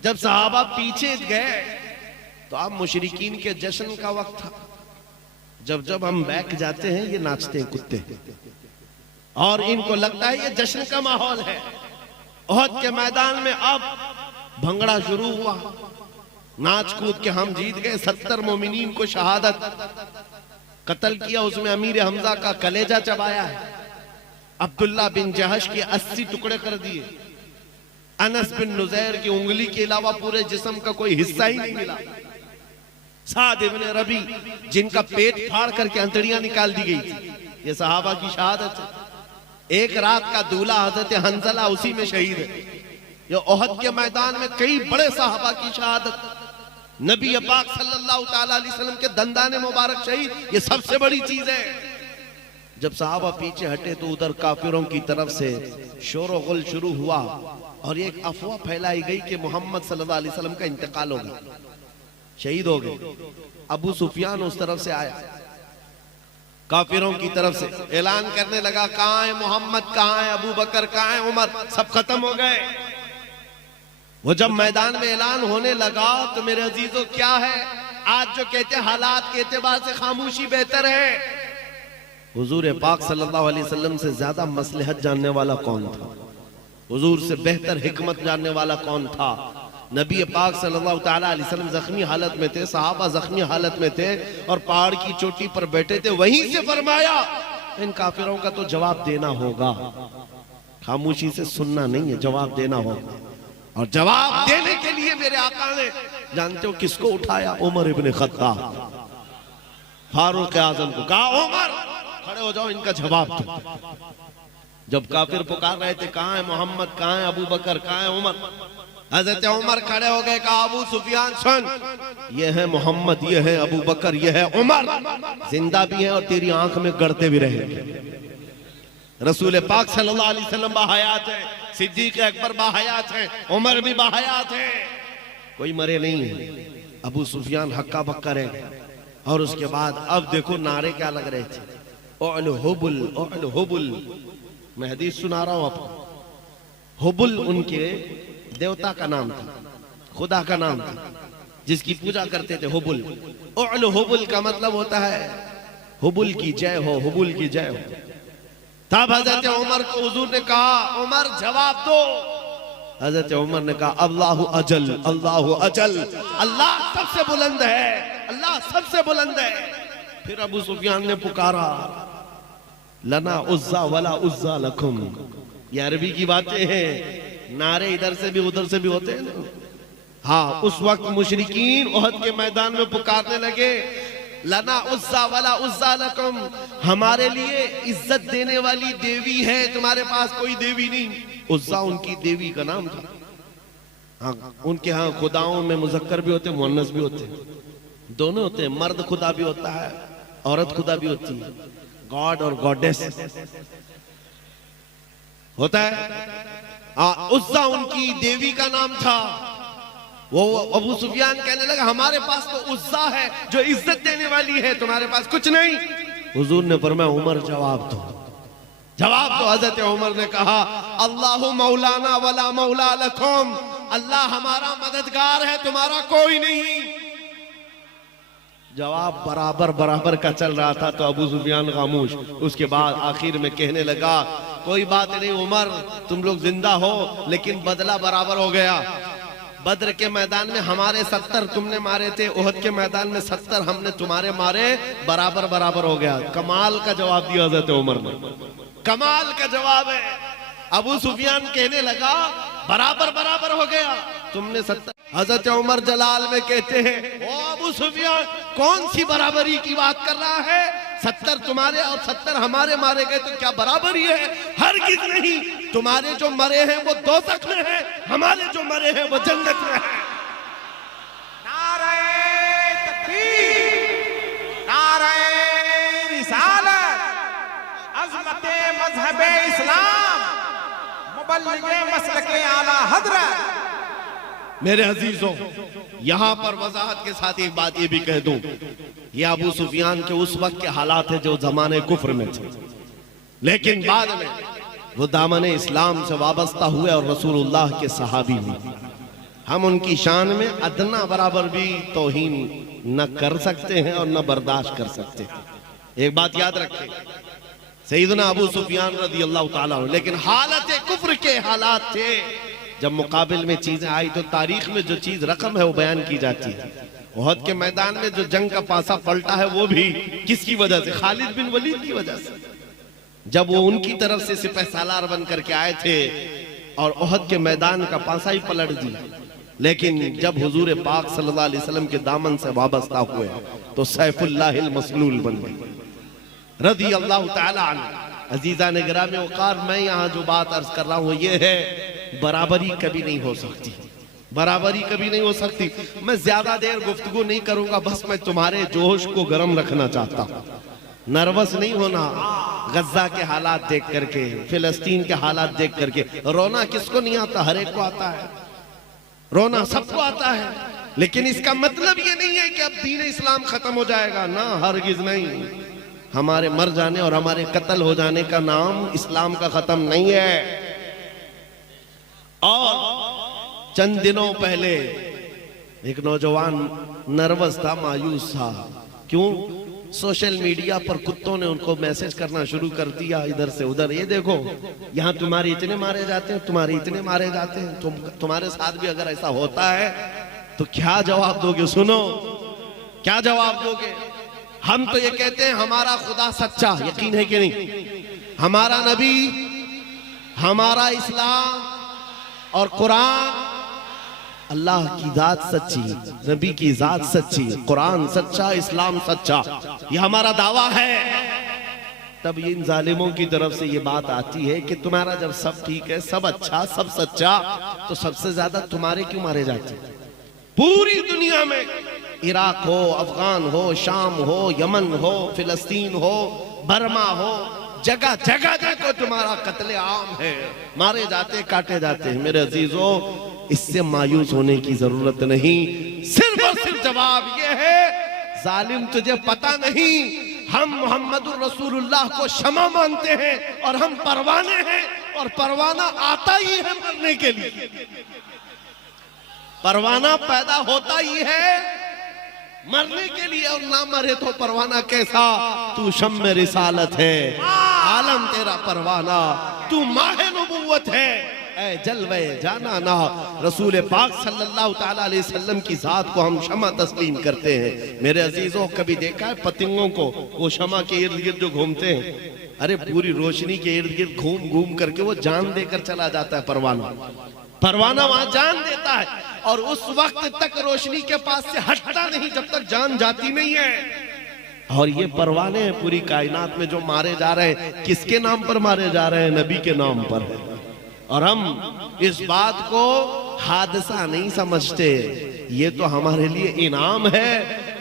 जब सहाबा पीछे गए तो अब मुशरिकीन के जश्न का वक्त था। जब जब हम बैठ जाते हैं ये नाचते हैं कुत्ते, और इनको लगता है ये जश्न का माहौल है। ओहद के मैदान में अब भंगड़ा शुरू हुआ, नाच कूद के हम जीत गए, 70 मोमिनीन को शहादत, कत्ल किया, उसमें अमीर हमजा का कलेजा चबाया है, अब्दुल्ला बिन जहश के 80 टुकड़े कर दिए, अनस बिन नुजैर की उंगली के अलावा पूरे जिस्म का कोई हिस्सा ही नहीं मिला, साद इब्न रबी जिनका पेट फाड़ करके अंतड़ियां निकाल दी गई थी, ये सहाबा की शहादत है। एक रात का दूल्हा हजरत हंजला उसी में शहीद है। ये ओहद के मैदान में कई बड़े सहाबा की शहादत, नबी पाक सल्लल्लाहु ताला अलैहि वसल्लम के दंदाने मुबारक शहीद, ये सबसे बड़ी चीज है। जब सहाबा पीछे हटे तो उधर काफिरों की तरफ से शोर व गुल शुरू हुआ और एक अफवाह फैलाई गई कि मोहम्मद सल्लल्लाहु अलैहि वसल्लम का इंतकाल हो गया, शहीद हो गए। अबू सुफियान उस तरफ से आया, काफिरों की तरफ से ऐलान करने लगा, कहां है मोहम्मद, कहां है अबू बकर, कहां है उमर, सब खत्म हो गए। वो जब मैदान में ऐलान होने लगा तो मेरे अजीजों क्या है, आज जो कहते हैं हालात के एतबार से खामोशी बेहतर है, हुजूर पाक सल्लल्लाहु अलैहि वसल्लम से ज्यादा मसलहत जानने वाला कौन था, हुजूर से बेहतर हिकमत जानने वाला कौन था। नबी पाक सल्लल्लाहु ताला अलैहि वसल्लम जख्मी हालत में थे, सहाबा जख्मी हालत में थे और पहाड़ की चोटी पर बैठे थे, वहीं से फरमाया इन काफिरों का तो जवाब देना होगा, खामोशी से सुनना नहीं है, जवाब देना होगा। और जवाब देने के लिए मेरे आका ने जानते हो किसको उठाया, उमर इब्न खत्ताब, फारूक आजम को कहा, उमर खड़े हो जाओ, इनका जवाब दो। जब काफिर पुकार रहे थे, कहां है मोहम्मद, कहां है अबू बकर, कहां है उमर, हजरत उमर खड़े हो गए, कहा अबू सुफियान सुन, ये है मोहम्मद, ये है अबू बकर, ये है उमर, जिंदा भी है और तेरी आंख में गड़ते भी रहेंगे। रसूल पाक सल्लल्लाहु अलैहि वसल्लम बाहयात है, सिद्दीक अकबर बाहयात है, उमर भी बाहयात है, कोई मरे नहीं है। अबू सुफियान हक्का बक्का रह गए। और उसके बाद अब देखो नारे क्या लग रहे थे, ओल हुबुल, ओल हुबुल। मैं हदीस सुना रहा हूं आपको। हुबुल उनके देवता का नाम था, खुदा का नाम था, जिसकी पूजा करते थे, हुबुल। ओल हुबुल का मतलब होता है हुबुल की जय हो, हुबुल की जय हो। तब हजरत उमर को हुजूर ने कहा, उमर जवाब दो। हजरत उमर ने कहा, अल्लाहु अजल, अल्लाहु अजल, अल्लाह सबसे बुलंद है, अल्लाह सबसे बुलंद है। फिर अबू सुफियान ने पुकारा, लना उज्जा वला उज्जा लकुम। ये अरबी की बातें हैं, नारे इधर से भी उधर से भी होते हैं ना। हाँ, उस वक्त मुशरिकीन ओहद के मैदान में पुकारने लगे, लना उज्जा वला उज्जा लकुम, हमारे लिए इज्जत देने वाली देवी है, तुम्हारे पास कोई देवी नहीं। उज्जा उनकी देवी का नाम था। हाँ, उनके यहाँ खुदाओं में मुजक्कर भी होते हैं, मुअन्नस भी होते हैं, दोनों होते हैं। मर्द खुदा भी होता है, औरत खुदा भी होती है, गॉड और गॉडेस होता है। उज्जा उनकी देवी का नाम था। वो अबू सुफियान कहने लगा, हमारे पास तो उज्जा है जो इज्जत देने वाली है, तुम्हारे पास कुछ नहीं। हुजूर ने फरमाया, उमर जवाब दो, जवाब दो। हजरत उमर ने कहा, अल्लाहु मौलाना वला मौला लकुम, अल्लाह हमारा मददगार है, तुम्हारा कोई नहीं। जवाब बराबर बराबर का चल रहा था तो अबू सुफियान खामोश। उसके बाद आखिर में कहने लगा, कोई बात नहीं उमर, तुम लोग जिंदा हो लेकिन बदला बराबर हो गया। बद्र के मैदान में हमारे 70 तुमने मारे थे, ओहद के मैदान में 70 हमने तुम्हारे मारे, बराबर बराबर हो गया। कमाल का जवाब दिया हज़रत उमर ने, कमाल का जवाब है। अबू सुफियान कहने लगा, बराबर बराबर हो गया, तुमने 70। हजरत उमर जलाल में कहते हैं, ओ अबू सुफियान, कौन सी बराबरी की बात कर रहा है? 70 तुम्हारे और 70 हमारे मारे गए तो क्या बराबरी है? हरगिज़ नहीं। तुम्हारे जो मरे हैं वो दोज़ख में हैं, हमारे जो मरे हैं वो जन्नत में हैं। नारे तकबीर, नारे रिसालत, अज़मते मज़हबे इस्लाम, मुबल्लिगे मसलके आला हज़रत। मेरे अजीजों, यहां पर वजाहत के साथ एक बात ये भी कह दूं, ये अबू सुफियान के उस वक्त के हालात है जो जमाने कुफ्र में थे, लेकिन बाद में वो दामने इस्लाम से वाबस्ता हुए और रसूलुल्लाह के सहाबी हुए। हम उनकी शान में अदना बराबर भी तौहीन न कर सकते हैं और न बर्दाश्त कर सकते हैं। एक बात याद रखें, सैयदना अबू सुफियान रज़ी अल्लाह ताला अन्हु, लेकिन हालत कुफ्र के हालात थे। जब मुकाबिल में चीजें आई तो तारीख में जो चीज रकम है वो बयान की जाती है। ओहद के मैदान में जो जंग का पासा पलटा है वो भी किसकी वजह से? खालिद बिन वलीद की वजह से। जब वो उनकी तरफ से सिपह सालार बन करके आए थे और ओहद के मैदान का पासा ही पलट दिया, लेकिन जब हुजूर पाक सल्लल्लाहु अलैहि वसल्लम के दामन से वाबस्ता हुए तो सैफुल्लाहिल मसलूल बन गए रज़ी अल्लाह ताला अन्हु। अजीजा ने गिरामी वक़ार, मैं यहाँ जो बात अर्ज कर रहा हूँ ये है, बराबरी कभी नहीं हो सकती, बराबरी कभी नहीं हो सकती। मैं ज्यादा देर गुफ्तगू नहीं करूंगा, बस मैं तुम्हारे जोश को गर्म रखना चाहता हूँ। नर्वस नहीं होना। गज्जा के हालात देख करके, फिलिस्तीन के हालात देख करके रोना किसको नहीं आता? हर एक को आता है, रोना सबको आता है, लेकिन इसका मतलब ये नहीं है कि अब दीन इस्लाम खत्म हो जाएगा ना, हरगिज नहीं। हमारे मर जाने और हमारे कत्ल हो जाने का नाम इस्लाम का खत्म नहीं है। और चंद दिनों पहले एक नौजवान नर्वस था, मायूस था। क्यों? सोशल मीडिया पर कुत्तों ने उनको मैसेज करना शुरू कर दिया इधर से उधर, ये देखो यहाँ तुम्हारे इतने मारे जाते हैं, तुम्हारे इतने मारे जाते हैं, तुम्हारे साथ भी अगर ऐसा होता है तो क्या जवाब दोगे? सुनो, क्या जवाब दोगे? हम तो ये कहते हैं हमारा खुदा सच्चा, यकीन है कि नहीं? हमारा नबी, हमारा इस्लाम और कुरान, अल्लाह की जात सच्ची, नबी की जात सच्ची, कुरान सच्चा, इस्लाम सच्चा, ये हमारा दावा है। तब इन जालिमों की तरफ से ये बात आती है कि तुम्हारा जब सब ठीक है, सब अच्छा, सब सच्चा, तो सबसे ज्यादा तुम्हारे क्यों मारे जाते? पूरी दुनिया में इराक हो, अफगान हो, शाम हो, यमन हो, फिलिस्तीन हो, बर्मा हो, जगह जगह देखो तुम्हारा कत्ले आम है, मारे जाते, काटे जाते हैं। मेरे अजीजों, इससे मायूस होने की जरूरत नहीं। सिर्फ और सिर्फ जवाब ये है, जालिम तुझे पता नहीं, हम मोहम्मदुर रसूलुल्लाह को क्षमा मानते हैं और हम परवाने हैं, और परवाना आता ही है मरने के लिए। परवाना पैदा होता ही है मरने के लिए, और ना मरे तो परवाना कैसा? तू शम्मे रिसालत है, आलम तेरा परवाना, तू माहे नबुव्वत है। ऐ जलवे जाना ना। रसूल पाक सल्लल्लाहु ताला अलैहि वसल्लम की जात को हम शमा तस्लीम करते हैं। मेरे अजीजों, कभी देखा है पतंगों को वो शमा के इर्द गिर्द जो घूमते हैं? अरे पूरी रोशनी के इर्द गिर्द घूम घूम करके वो जान देकर चला जाता है। परवाना वहां जान देता है और उस वक्त तक रोशनी के पास से हटता नहीं जब तक जान जाती नहीं है। और ये परवाने हैं पूरी कायनात में जो मारे जा रहे हैं, किसके नाम पर मारे जा रहे हैं? नबी के नाम पर। और हम इस बात को हादसा नहीं समझते, ये तो हमारे लिए इनाम है।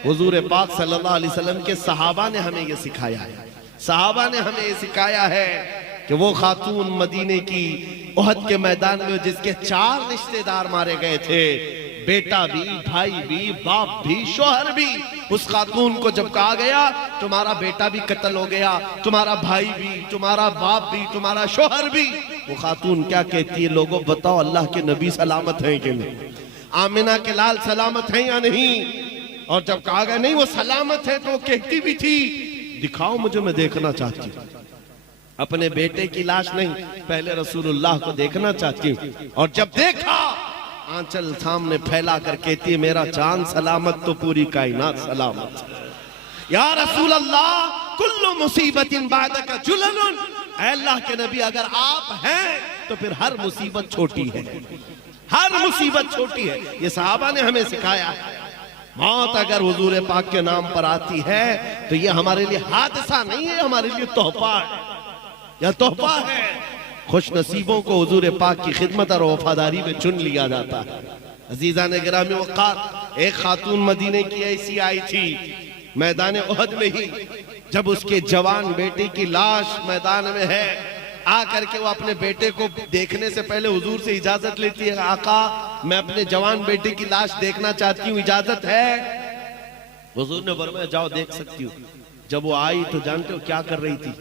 हुजूर पाक सल्लल्लाहु अलैहि वसल्लम के सहाबा ने हमें ये सिखाया है। सहाबा ने हमें ये सिखाया है कि वो खातून मदीने की उहद के मैदान में जिसके 4 रिश्तेदार मारे गए थे, बेटा भी, भाई भी, बाप भी, शोहर भी, उस खातून को जब कहा गया तुम्हारा बेटा भी कत्ल हो गया, तुम्हारा भाई भी, तुम्हारा बाप भी, तुम्हारा शोहर भी, वो खातून क्या कहती है? लोगों बताओ, अल्लाह के नबी सलामत हैं कि नहीं? आमिना के लाल सलामत हैं या नहीं? और जब कहा गया नहीं वो सलामत है, तो वो कहती भी थी दिखाओ मुझे, मैं देखना चाहती हूँ अपने बेटे की लाश नहीं, पहले रसूलुल्लाह को देखना चाहती हूँ। और जब देखा, आंचल सामने फैला कर कहती है मेरा चांद सलामत तो पूरी कायनात सलामत। या रसूल अल्लाह कुल्लु मुसीबतिन बादका जुललुन, ऐ अल्लाह के नबी अगर आप हैं तो फिर हर मुसीबत छोटी है, हर मुसीबत छोटी है। ये सहाबा ने हमें सिखाया है। मौत अगर हुजूर पाक के नाम पर आती है तो ये हमारे लिए हादसा नहीं है, हमारे लिए तोहफा है, या तोहफा है। खुश नसीबों को हुजूर पाक की खिदमत और वफादारी में चुन लिया जाता है। अजीजान गिरामी वक़ार, एक खातून मदीने की ऐसी आई थी मैदान उहद में ही, जब उसके जवान बेटे की लाश मैदान में है, आकर के वो अपने बेटे को देखने से पहले हुजूर से इजाजत लेती है, आका मैं अपने जवान बेटे की लाश देखना चाहती हूँ, इजाजत है? हुजूर ने फरमाया जाओ देख सकती हूँ। जब वो आई तो जानते हो क्या कर रही थी?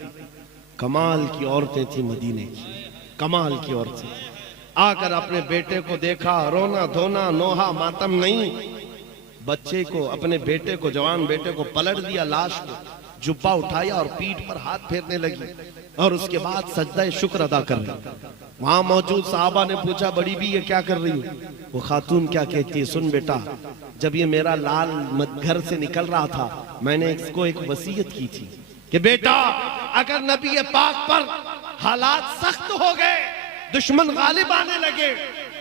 कमाल की औरतें थी मदीने की, कमाल की औरतें। आकर अपने बेटे को देखा, रोना धोना नोहा मातम नहीं, बच्चे को, अपने बेटे को, जवान बेटे को पलट दिया, लाश को जुब्बा उठाया और पीठ पर हाथ फेरने लगी और उसके बाद सजदा शुक्र अदा कर रही। वहां मौजूद साहबा ने पूछा बड़ी भी ये क्या कर रही है? वो खातून क्या कहती है, सुन बेटा, जब ये मेरा लाल घर से निकल रहा था मैंने इसको एक वसीयत की थी कि बेटा अगर नबी पाक पर हालात सख्त हो गए, दुश्मन गालिब आने लगे,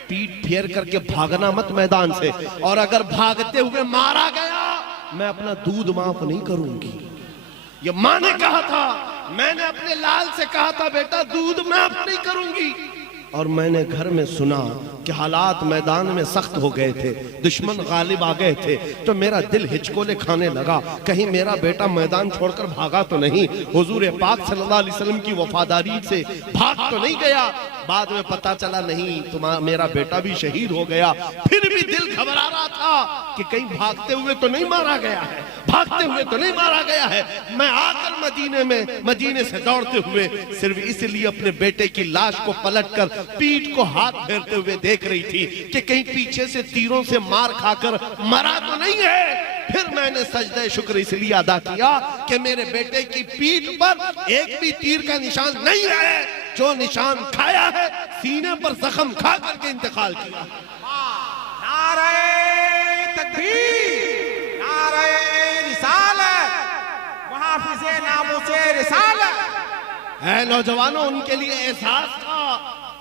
पीठ फेर करके भागना मत मैदान से, और अगर भागते हुए मारा गया मैं अपना दूध माफ नहीं करूंगी। ये माँ ने कहा था, मैंने अपने लाल से कहा था बेटा दूध माफ नहीं करूंगी, और मैंने घर में सुना कि हालात मैदान में सख्त हो गए थे, दुश्मन गालिब आ गए थे, तो मेरा दिल हिचकोले खाने लगा, कहीं मेरा बेटा मैदान छोड़कर भागा तो नहीं, हुजूर पाक सल्लल्लाहु अलैहि वसल्लम की वफादारी से भाग तो नहीं गया। बाद में पता चला नहीं, तुम्हारा मेरा बेटा भी शहीद हो गया। फिर भी दिल घबरा रहा था कि कहीं भागते हुए तो नहीं मारा गया है, भागते हुए तो नहीं मारा गया है। मैं आकर मदीने से दौड़ते हुए सिर्फ इसलिए अपने बेटे की लाश को पलटकर पीठ को हाथ फेरते हुए देख रही थी कि कहीं पीछे से तीरों से मार खाकर मरा तो नहीं है। फिर मैंने सजदे शुक्र इसलिए अदा किया कि मेरे बेटे की पीठ पर एक भी तीर का निशान नहीं है, जो निशान खाया है सीने पर जख्म खा करके इंतकाल किया। नारे तकबीर, नारे रिसालत, मुहाफिज़े नामूसे रिसालत। है नौजवानों, उनके लिए एहसास था,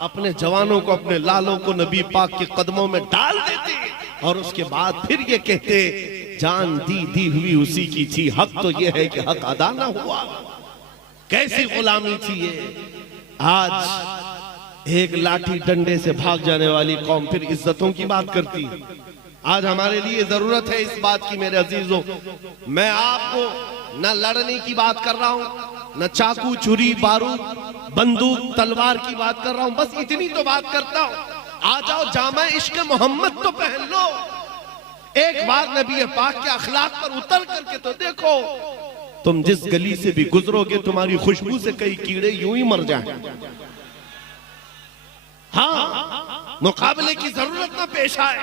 अपने जवानों को, अपने लालों को नबी पाक के कदमों में डाल देते और उसके बाद फिर ये कहते जान दी हुई उसी की थी, हक तो ये है कि हक अदा ना हुआ। कैसी गुलामी थी ये। आज एक लाठी डंडे से भाग जाने वाली कौम फिर इज्जतों की बात करती है। आज हमारे लिए जरूरत है इस बात की मेरे अजीजों, मैं आपको न लड़ने की बात कर रहा हूं, न चाकू छुरी बारूद बंदूक तलवार की बात कर रहा हूं, बस इतनी तो बात करता हूं। आ जाओ जामा इश्क मोहम्मद तो पहन लो, एक बार नबी पाक के अखलाक पर उतर करके तो देखो। तुम जिस गली से भी गुजरोगे तुम्हारी खुशबू से कई कीड़े यूं ही मर जाएं। हाँ, मुकाबले की जरूरत ना पेश आए,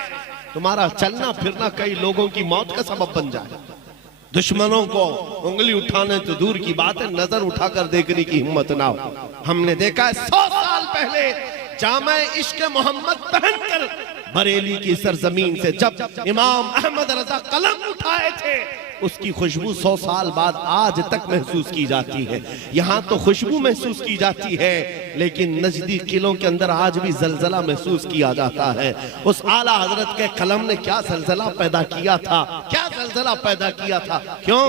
तुम्हारा चलना फिरना कई लोगों की मौत का सबब बन जाए। दुश्मनों को उंगली उठाने तो दूर की बात है, नजर उठाकर देखने की हिम्मत ना हो। हमने देखा है 100 साल पहले जामा इश्क मोहम्मद पहनकर बरेली की सरजमीन से जब इमाम अहमद रजा कलम उठाए थे, उसकी खुशबू 100 साल बाद आज तक महसूस की जाती है। यहाँ तो खुशबू महसूस की जाती है, लेकिन नजदीक किलों के अंदर आज भी जलजला महसूस किया जाता है। उस आला हजरत के कलम ने क्या जलजला पैदा किया था, क्या जलजला पैदा किया था। क्यों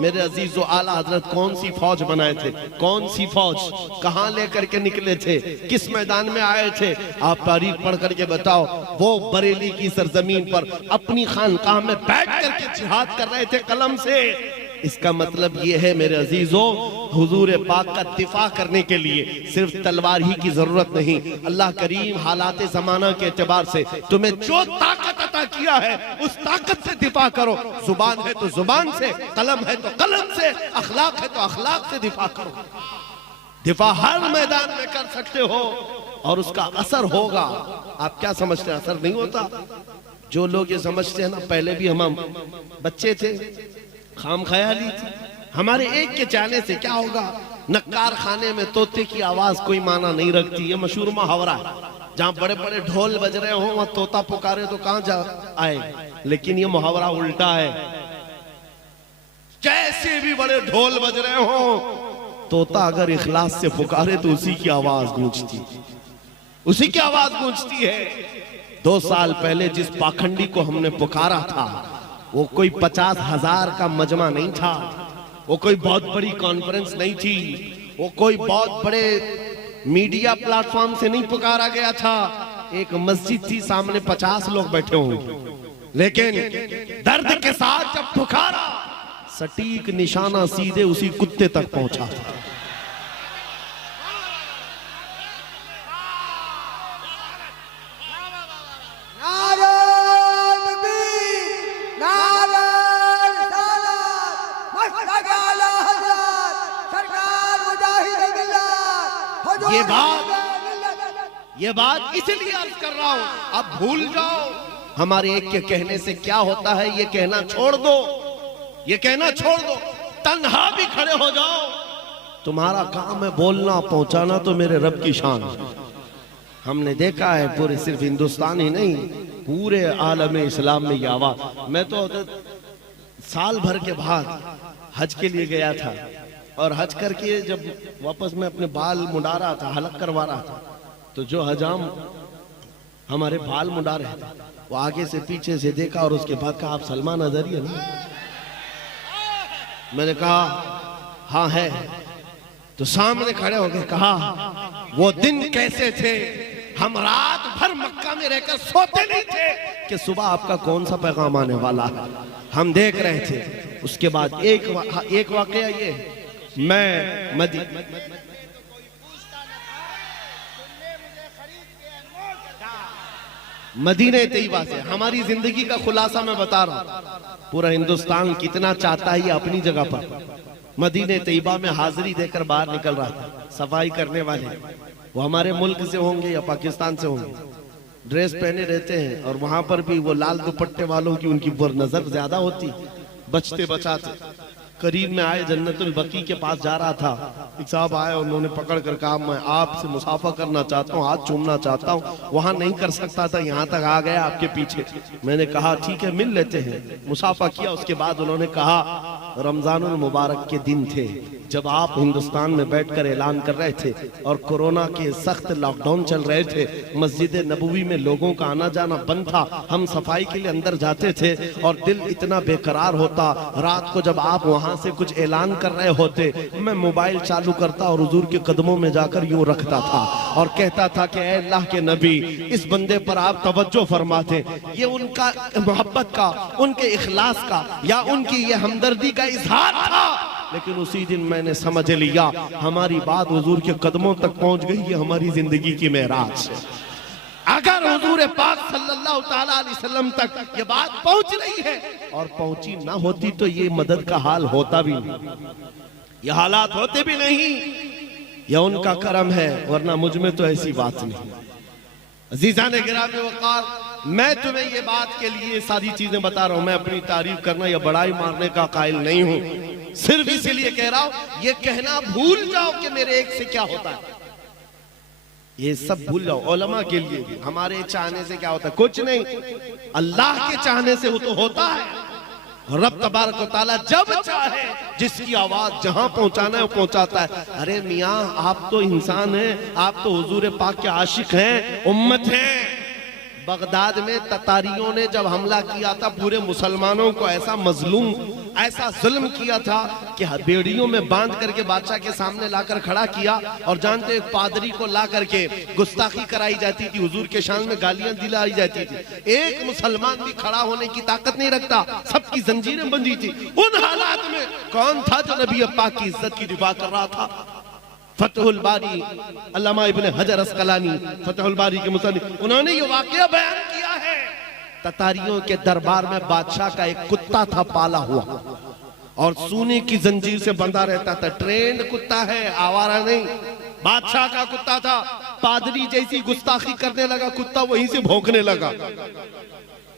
मेरे अजीजों, आला हजरत कौन सी फौज बनाए थे, कौन सी फौज, कहां लेकर के निकले थे, किस मैदान में आए थे, आप तारीख पढ़ करके बताओ। वो बरेली की सरजमीन पर अपनी खानकाह में बैठ करके जिहाद कर रहे थे कलम से। इसका मतलब ये है मेरे अजीजों, हुजूर पाक का दिफा करने के लिए सिर्फ तलवार ही की जरूरत नहीं। अल्लाह करीम हालात जमाना के एतबार से तुम्हें जो ताकत अता किया है उस ताकत से दिफा करो। जुबान है तो जुबान से, कलम है तो कलम से, अखलाक है तो अखलाक से दिफा करो। दिफा हर मैदान में कर सकते हो और उसका असर होगा। आप क्या समझते हैं, असर नहीं होता? जो लोग ये समझते हैं ना, पहले भी हम बच्चे थे, खाम ख्याली थी, हमारे एक के जाने से क्या होगा। नक्कार खाने में तोते की आवाज कोई माना नहीं रखती, ये मशहूर मुहावरा है। जहां बड़े बड़े ढोल बज रहे हो वहां तोता पुकारे तो कहां जा आए। लेकिन ये मुहावरा उल्टा है, कैसे भी बड़े ढोल बज रहे हो, तोता अगर इखलास से पुकारे तो उसी की आवाज गूंजती, उसी की आवाज गूंजती है। 2 साल पहले जिस पाखंडी को हमने पुकारा था, वो कोई 50,000 का मजमा नहीं था, वो कोई बहुत बड़ी कॉन्फ्रेंस नहीं थी, वो कोई बहुत बड़े मीडिया प्लेटफॉर्म से नहीं पुकारा गया था। एक मस्जिद थी, सामने 50 लोग बैठे होंगे, लेकिन दर्द के साथ जब पुकारा, सटीक निशाना सीधे उसी कुत्ते तक पहुंचा। ये बात इसलिए अर्ज कर रहा हूं, अब भूल जाओ हमारे एक के कहने से क्या होता है। ये कहना छोड़ दो, ये कहना छोड़ दो, तन्हा भी खड़े हो जाओ। तुम्हारा काम है बोलना, पहुंचाना तो मेरे रब की शान। हमने देखा है पूरे सिर्फ हिंदुस्तान ही नहीं, पूरे आलम इस्लाम में ये आवाज। मैं तो साल भर के बाद हज के लिए गया था, और हज करके जब वापस में अपने बाल मुंडा रहा था, हलक करवा रहा था, तो जो हजाम हमारे बाल मुंडा रहे थे, वो आगे से पीछे से देखा और उसके बाद कहा, आप सलमान अजहरी है ना? मैंने कहा हाँ है। तो सामने खड़े हो गए, कहा वो दिन कैसे थे, हम रात भर मक्का में रहकर सोते नहीं थे कि सुबह आपका कौन सा पैगाम आने वाला है, हम देख रहे थे। उसके बाद एक वाकया ये, मैं मदीने तैयबा से हमारी जिंदगी का खुलासा मैं बता रहा हूं। पूरा हिंदुस्तान कितना चाहता है ये अपनी जगह पर। मदीने तैयबा में हाजिरी देकर बाहर निकल रहा था, सफाई करने वाले वो हमारे मुल्क से होंगे या पाकिस्तान से होंगे, ड्रेस पहने रहते हैं, और वहां पर भी वो लाल दुपट्टे वालों की उनकी नजर ज्यादा होती, बचते बचाते। करीब में आए, जन्नतुल बकी के पास जा रहा था, एक साहब आए, उन्होंने पकड़ कर कहा, मैं आपसे मुसाफा करना चाहता हूँ, हाथ चूमना चाहता हूँ। वहां नहीं कर सकता था, यहाँ तक आ गया आपके पीछे। मैंने कहा ठीक है, मिल लेते हैं, मुसाफा किया। उसके बाद उन्होंने कहा, रमजानुल मुबारक के दिन थे जब आप हिंदुस्तान में बैठकर ऐलान कर रहे थे और कोरोना के सख्त लॉकडाउन चल रहे थे, मस्जिद नबवी में लोगों का आना जाना बंद था, हम सफाई के लिए अंदर जाते थे और दिल इतना बेकरार होता। रात को जब आप वहां से कुछ ऐलान कर रहे होते, मैं मोबाइल चालू करता और हुजूर के कदमों में जाकर यूं रखता था और कहता था कि ऐ अल्लाह के नबी, इस बंदे पर आप तवज्जो फरमाते। ये उनका मोहब्बत का, उनके इखलास का या उनकी ये हमदर्दी का इजहार था। लेकिन उसी दिन मैंने समझ लिया हमारी बात हुजूर के कदमों तक पहुंच गई, ये हमारी जिंदगी की मेराज है। अगर हुजूर पाक सल्लल्लाहु ताला अलैहि वसल्लम तक ये बात पहुंच रही है और पहुंची ना होती तो ये मदद का हाल होता भी नहीं, ये हालात होते भी नहीं। यह उनका करम है, वरना मुझ में तो ऐसी बात नहीं। अजीज़ान गिरामी वक़ार, मैं तुम्हें ये बात के लिए सारी चीजें बता रहा हूं। मैं अपनी तारीफ करना या बड़ाई मारने का कायल नहीं हूं, सिर्फ इसीलिए कह रहा हूं, ये कहना भूल जाओ कि मेरे एक से क्या होता है। ये सब भूल जाओ। उलमा के लिए भी हमारे चाहने से क्या होता है? कुछ नहीं, अल्लाह के चाहने से वो तो होता है। रब तबारक व तआला जब चाहे जिसकी आवाज जहां पहुंचाना है वो पहुंचाता है। अरे मियाँ, आप तो इंसान हैं, आप तो हुजूर पाक के आशिक हैं, उम्मत हैं। बगदाद में ततारियों ने जब हमला किया था, पूरे मुसलमानों को ऐसा मजलूम, ऐसा जुल्म किया था कि बेड़ियों में बांध करके बादशाह के सामने लाकर खड़ा किया। और जानते, एक पादरी को ला करके गुस्ताखी कराई जाती थी, हुजूर के शान में गालियां दिलाई जाती थी। एक मुसलमान भी खड़ा होने की ताकत नहीं रखता, सबकी जंजीरें बंधी थी। उन हालात में कौन था जो नबी पाक की इज्जत की दिफा कर रहा था? फतहुल बारी, अल्लामा इब्ने हजर अस्कलानी फतहुल बारी के मुसन्निफ, उन्होंने ये वाकया बयान किया है। ततारियों के दरबार में बादशाह का एक कुत्ता था पाला हुआ, और सोने की जंजीर से बंधा रहता था। ट्रेंड कुत्ता है, आवारा नहीं, बादशाह का कुत्ता था। पादरी जैसी गुस्ताखी करने लगा, कुत्ता वहीं से भौंकने लगा।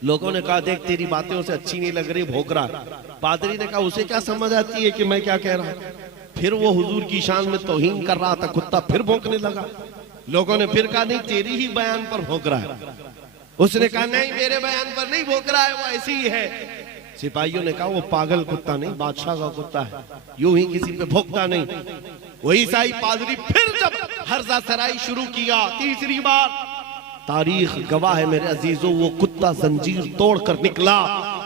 लोगों ने कहा, देख तेरी बातें उसे अच्छी नहीं लग रही, भौंक रहा है। पादरी ने कहा, उसे क्या समझ आती है कि मैं क्या कह रहा हूं? फिर वो हुजूर की शान में तौहीन कर रहा था, कुत्ता फिर भौंकने लगा। लोगों ने फिर कहा, नहीं तेरी ही बयान पर भौंक रहा है। उसने कहा, नहीं मेरे बयान पर नहीं भौंक रहा है, वो ऐसी ही है। सिपाहियों ने कहा, वो पागल कुत्ता नहीं, बादशाह का कुत्ता है, यूं ही किसी पे भौंकता नहीं। वही ईसाई पादरी फिर जब हर्जा सराई शुरू किया तीसरी बार, तारीख गवाह है मेरे अजीजों, वो कुत्ता जंजीर तोड़कर निकला,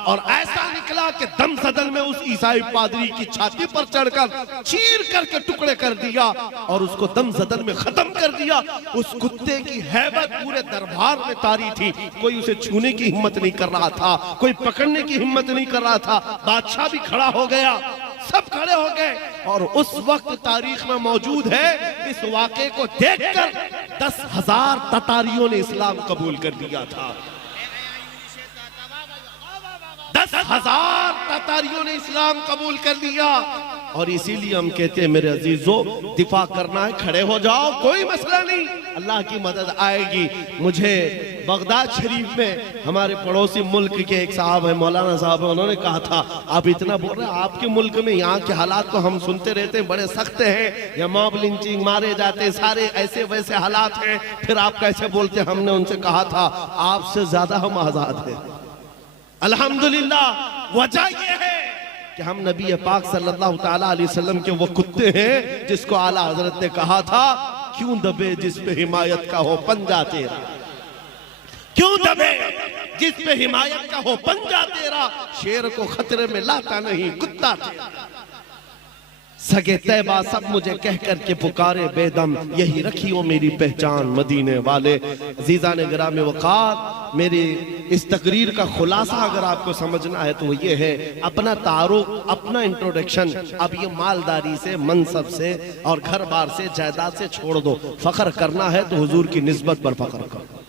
और ऐसा निकला कि दम सदन में उस ईसाई पादरी की छाती पर चढ़कर चीर करके टुकड़े कर दिया और उसको दम सदन में खत्म कर दिया। उस कुत्ते की हैबत पूरे दरबार में तारी थी। कोई उसे छूने की हिम्मत नहीं कर रहा था, कोई पकड़ने की हिम्मत नहीं कर रहा था। बादशाह भी खड़ा हो गया, सब खड़े हो गए। और उस वक्त तारीख में मौजूद है, इस वाक़े को देखकर 10,000 ततारियों ने इस्लाम कबूल कर दिया था। 10,000 ततारियों ने इस्लाम कबूल कर लिया। और इसीलिए हम कहते हैं मेरे अजीजों, दिफा करना है, खड़े हो जाओ, कोई मसला नहीं, अल्लाह की मदद आएगी। मुझे बगदाद शरीफ में हमारे पड़ोसी मुल्क के एक साहब है, मौलाना साहब है, उन्होंने कहा था, आप इतना बोल रहे हैं, आपके मुल्क में यहाँ के हालात तो हम सुनते रहते हैं, बड़े सख्त हैं, या मॉब लिंचिंग, मारे जाते, सारे ऐसे वैसे हालात हैं, फिर आप कैसे बोलते? हमने उनसे कहा था, आपसे ज्यादा हम आजाद हैं अल्हम्दुलिल्लाह। वजह यह है कि हम नबी पाक सल्लल्लाहु तआला अलैहि वसल्लम के वो कुत्ते हैं जिसको आला हजरत ने कहा था, क्यों दबे जिस पे हिमायत का हो पंजा तेरा, क्यों दबे जिस पे हिमायत का हो पंजा तेरा, शेर को खतरे में लाता नहीं कुत्ता तेरा। सगे तैबा सब मुझे कह करके पुकारे बेदम, यही रखियो मेरी पहचान मदीने वाले। अज़ीज़ान गिराम वक़ार, मेरी इस तकरीर का खुलासा अगर आपको समझना है तो ये है, अपना तारुफ, अपना इंट्रोडक्शन अब ये मालदारी से, मनसब से और घर बार से, जायदाद से छोड़ दो। फख्र करना है तो हुजूर की निस्बत पर फख्र करो,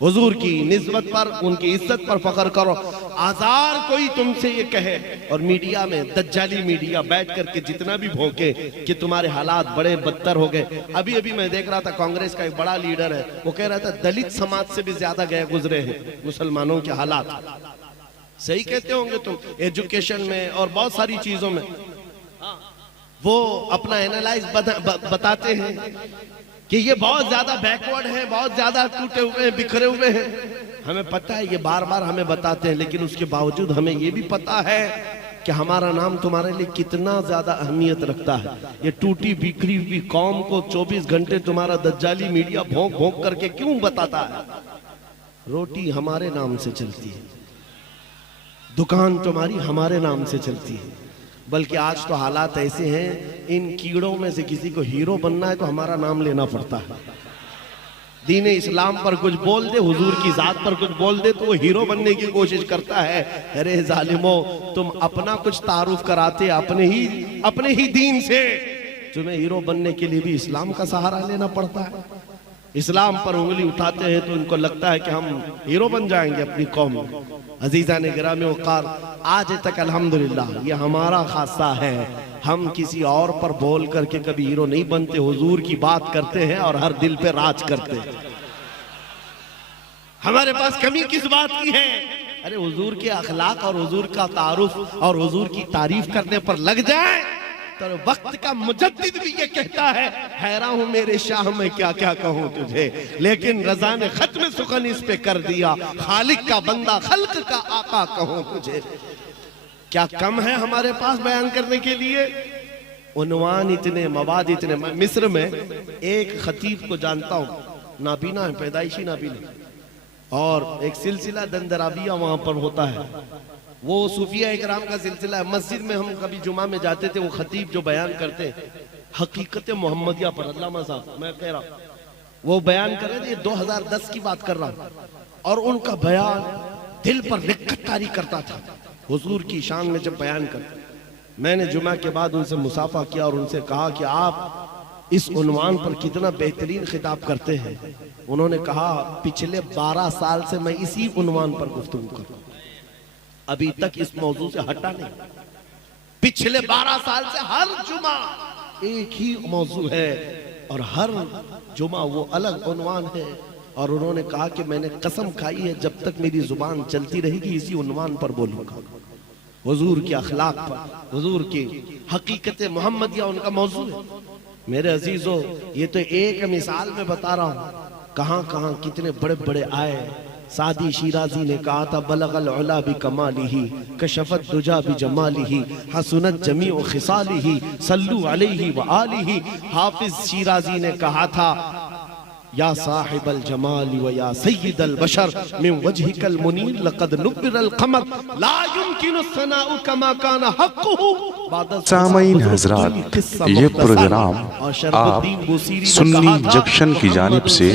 हुजूर की निस्बत पर, उनकी इज्जत पर फख्र करो। आजार कोई तुमसे ये कहे, और मीडिया में दज्जाली मीडिया बैठ करके जितना भी भौंके कि तुम्हारे हालात बड़े बदतर हो गए। अभी अभी मैं देख रहा था, कांग्रेस का एक बड़ा लीडर है, वो कह रहा था दलित समाज से भी ज्यादा गए गुजरे हैं मुसलमानों के हालात। सही कहते होंगे तुम, एजुकेशन में और बहुत सारी चीजों में वो अपना एनालाइज बताते हैं कि ये बहुत ज्यादा बैकवर्ड है, बहुत ज्यादा टूटे हुए हैं, बिखरे हुए हैं। हमें पता है, ये बार बार हमें बताते हैं, लेकिन उसके बावजूद हमें ये भी पता है कि हमारा नाम तुम्हारे लिए कितना ज्यादा अहमियत रखता है। ये टूटी बिखरी हुई कौम को 24 घंटे तुम्हारा दज्जाली मीडिया भोंक भोंक करके क्यों बताता है? रोटी हमारे नाम से चलती है, दुकान तुम्हारी हमारे नाम से चलती है। बल्कि आज तो हालात ऐसे हैं, इन कीड़ों में से किसी को हीरो बनना है तो हमारा नाम लेना पड़ता है। दीन इस्लाम पर कुछ बोल दे, हुजूर की जात पर कुछ बोल दे तो वो हीरो बनने की कोशिश करता है। अरे जालिमो, तुम अपना कुछ तारुफ कराते अपने ही दीन से, तुम्हें हीरो बनने के लिए भी इस्लाम का सहारा लेना पड़ता है। इस्लाम पर उंगली उठाते हैं तो उनको लगता है कि हम हीरो बन जाएंगे अपनी कौम में। अजीज़ान गिरामी वक़ार, आज तक अल्हम्दुलिल्लाह ये हमारा खासा है, हम किसी और पर बोल करके कभी हीरो नहीं बनते, हुजूर की बात करते हैं और हर दिल पे राज करते हैं। हमारे पास कमी किस बात की है? अरे हुजूर के अखलाक और हुजूर का तारुफ और हुजूर की तारीफ करने पर लग जाए तो वक्त का मुजद्दिद भी ये कहता है, हैरान हूं मेरे शाह मैं क्या क्या कहूं तुझे, लेकिन रजा ने खत्म सुखन इस पे कर दिया, खालिक का बंदा खल्क का आका कहूं तुझे। क्या कम है हमारे पास बयान करने के लिए? उन्वान इतने, मवाद इतने। मैं मिस्र में एक खतीब को जानता हूं, नाबीना है, पैदाइशी नाबीना, और एक सिलसिला दंदराबिया वहां पर होता है, वो सूफिया इकराम का सिलसिला है। मस्जिद में हम कभी जुमा में जाते थे, वो खतीब जो बयान करते हैं हकीकत मोहम्मदिया पर, अल्लामा साहब मैं कह रहा हूँ, वो बयान कर रहे थे, 2010 की बात कर रहा हूँ, और उनका बयान दिल पर रिक्कत तारी करता था हुजूर की शान में जब बयान करते। मैंने जुमा के बाद उनसे मुसाफा किया और उनसे कहा कि आप इस उन्वान पर कितना बेहतरीन खिताब करते हैं। उन्होंने कहा पिछले 12 साल से मैं इसी उन्वान पर गुफ्तगू कर रहा हूं, अभी तक इस मौजू से हटा नहीं। पिछले 12 साल से हर जुमा एक ही मौजू है और हर जुमा वो अलग उन्वान है। और उन्होंने कहा कि मैंने कसम खाई है जब तक मेरी जुबान चलती रहेगी इसी उन्वान पर बोलूंगा, हुजूर के अखलाक पर, हुजूर की हकीकत मोहम्मदिया उनका मौजू है। मेरे अजीजों, ये तो एक मिसाल में बता रहा हूँ, कहां कहां कितने बड़े बड़े आए। सादी शिराजी ने कहा था बलगल उला भी कमालिही कशफत दुजा भी जमालिही हसनत जमीउ खिसालिही सल्लु अलैहि व आलिही। हाफिज शिराजी ने कहा था या साहिबल जमाल व या सय्यिदल बशर मिन वजहिकल मुनीर लक़द नुब्बिरल क़मर ला युमकिनु सनाउ कमा काना हक़्क़ुहु। सामईन हजरात, ये प्रोग्राम आप सुन्नी जंक्शन की जानिब से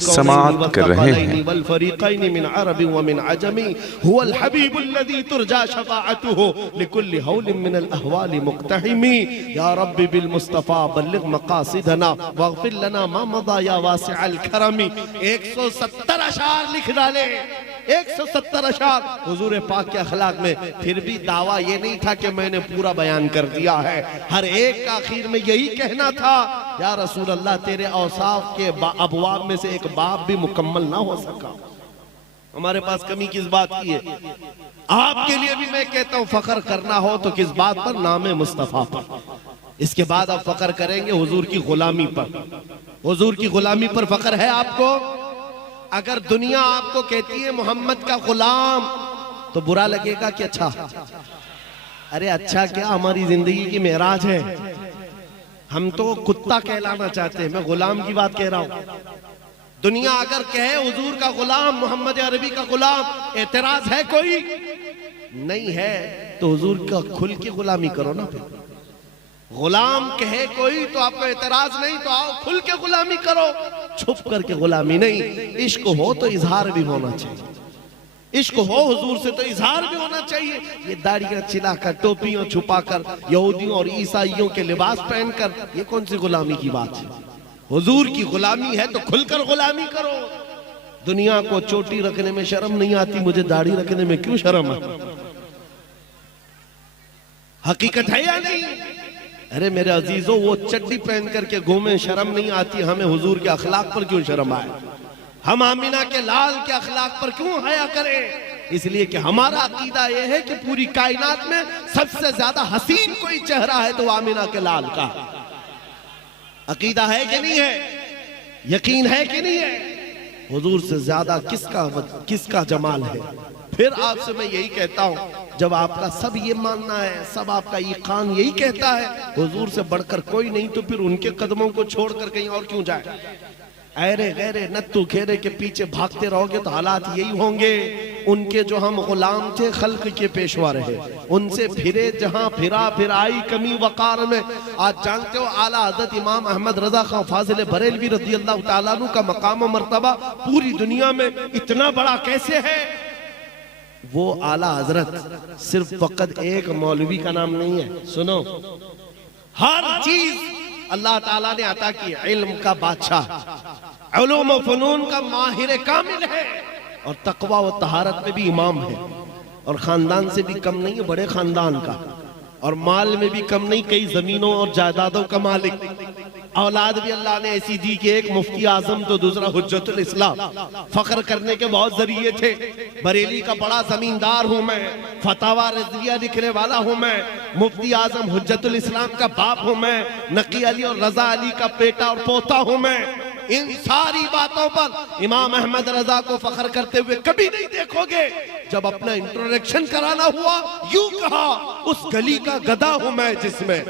समाअत कर रहे हैं। वल फरीक़ैन मिन अरबी व मिन अजमी हुवल हबीबुल्लज़ी तुरजा शफ़ाअतुहु लिकुल्लि हौलिन मिनल अहवालि मुक़्तहिमी। या रब्बी बिल मुस्तफ़ा बल्लिग़ मक़ासिदना वग़फ़िर लना मा मज़ा या वासिअल करमी। 170 अशार लिख डाले, 170 अशार हुजूर पाक के अखलाक में। फिर भी दावा ये नहीं था कि मैंने पूरा बयान कर दिया है। हर एक का आखिर में यही कहना था, या रसूल अल्लाह तेरे औसाफ के अबवाब में से एक बाब भी मुकम्मल ना हो सका। हमारे पास कमी किस बात की है? आपके लिए भी मैं कहता हूं फख्र करना हो तो किस बात पर? नाम मुस्तफा पर। इसके बाद आप फख्र करेंगे हुजूर की गुलामी पर। हुजूर की गुलामी पर फख्र है आपको? अगर दुनिया आपको कहती है मोहम्मद का गुलाम तो बुरा लगेगा कि अच्छा? अरे अच्छा क्या, हमारी जिंदगी की मेराज है। हम तो कुत्ता कहलाना चाहते हैं, मैं गुलाम की बात कह रहा हूं। दुनिया अगर कहे हुजूर का गुलाम, मोहम्मद अरबी का गुलाम, एतराज है कोई? नहीं है तो हुजूर का खुल के गुलामी करो ना। फिर गुलाम कहे कोई तो आपको एतराज नहीं, तो आओ खुल के गुलामी करो, छुप करके गुलामी नहीं। इश्क हो तो इजहार भी होना चाहिए, इश्क हो हुजूर से तो इजहार भी होना चाहिए। ये दाढ़ियां चिलाकर, टोपियां छुपाकर, यहूदियों और ईसाइयों के लिबास पहनकर, ये कौन सी गुलामी की बात है? हुजूर की गुलामी है तो खुलकर गुलामी करो। दुनिया को चोटी रखने में शर्म नहीं आती, मुझे दाढ़ी रखने में क्यों शर्म है? हकीकत है या नहीं? अरे मेरे अजीजों, वो चड्डी पहन करके घूमे, शर्म नहीं आती, हमें हुजूर के अखलाक पर क्यों शर्म आए? हम आमिना के लाल के अखलाक पर क्यों हया करें? इसलिए कि हमारा अकीदा यह है कि पूरी कायनात में सबसे ज्यादा हसीन कोई चेहरा है तो आमिना के लाल का। अकीदा है कि नहीं है? यकीन है कि नहीं है? हुजूर से ज्यादा किसका जमाल है? फिर आपसे मैं यही कहता हूं, जब आपका सब ये मानना है, सब आपका ईकान यही कहता है हुजूर से बढ़कर कोई नहीं, तो फिर उनके कदमों को छोड़कर कहीं और क्यों जाए? ऐरे गैरे नत्थु खेरे के पीछे भागते रहोगे तो हालात यही होंगे। उनके जो हम गुलाम थे, खल्क के पेशवा रहे, उनसे फिरे जहां फिरा, फिर आई कमी वकार में। आज जानते हो आला हज़रत इमाम अहमद रजा खां फाजिल बरेलवी रज़ी अल्लाह तआला अन्हु का मकाम और मर्तबा पूरी दुनिया में इतना बड़ा कैसे है? वो आला हजरत सिर्फ फकत एक मौलवी का नाम नहीं है। सुनो, हर चीज अल्लाह ताला ने अता की। इल्म का बादशाह, उलूम व फनून का माहिर कामिल है, और तकवा व तहारत में भी इमाम है, और खानदान से भी कम नहीं है, बड़े खानदान का, और माल में भी कम नहीं, कई जमीनों और जायदादों का मालिक। औलाद भी अल्लाह ने ऐसी दी कि एक मुफ्ती आजम तो दूसरा हुज्जतुल इस्लाम। फख्र करने के बहुत जरिए थे। बरेली का बड़ा जमींदार हूं मैं, फतावा रज़विया लिखने वाला हूं मैं, मुफ्ती आजम हुज्जतुल इस्लाम का बाप हूं मैं, नकी अली और रजा अली का बेटा और पोता हूं मैं। इन सारी बातों पर इमाम अहमद रजा को फख्र करते हुए कभी नहीं देखोगे। जब अपना इंट्रोडक्शन कराना हुआ यूं कहा, उस गली का गधा हूं मैं जिसमें,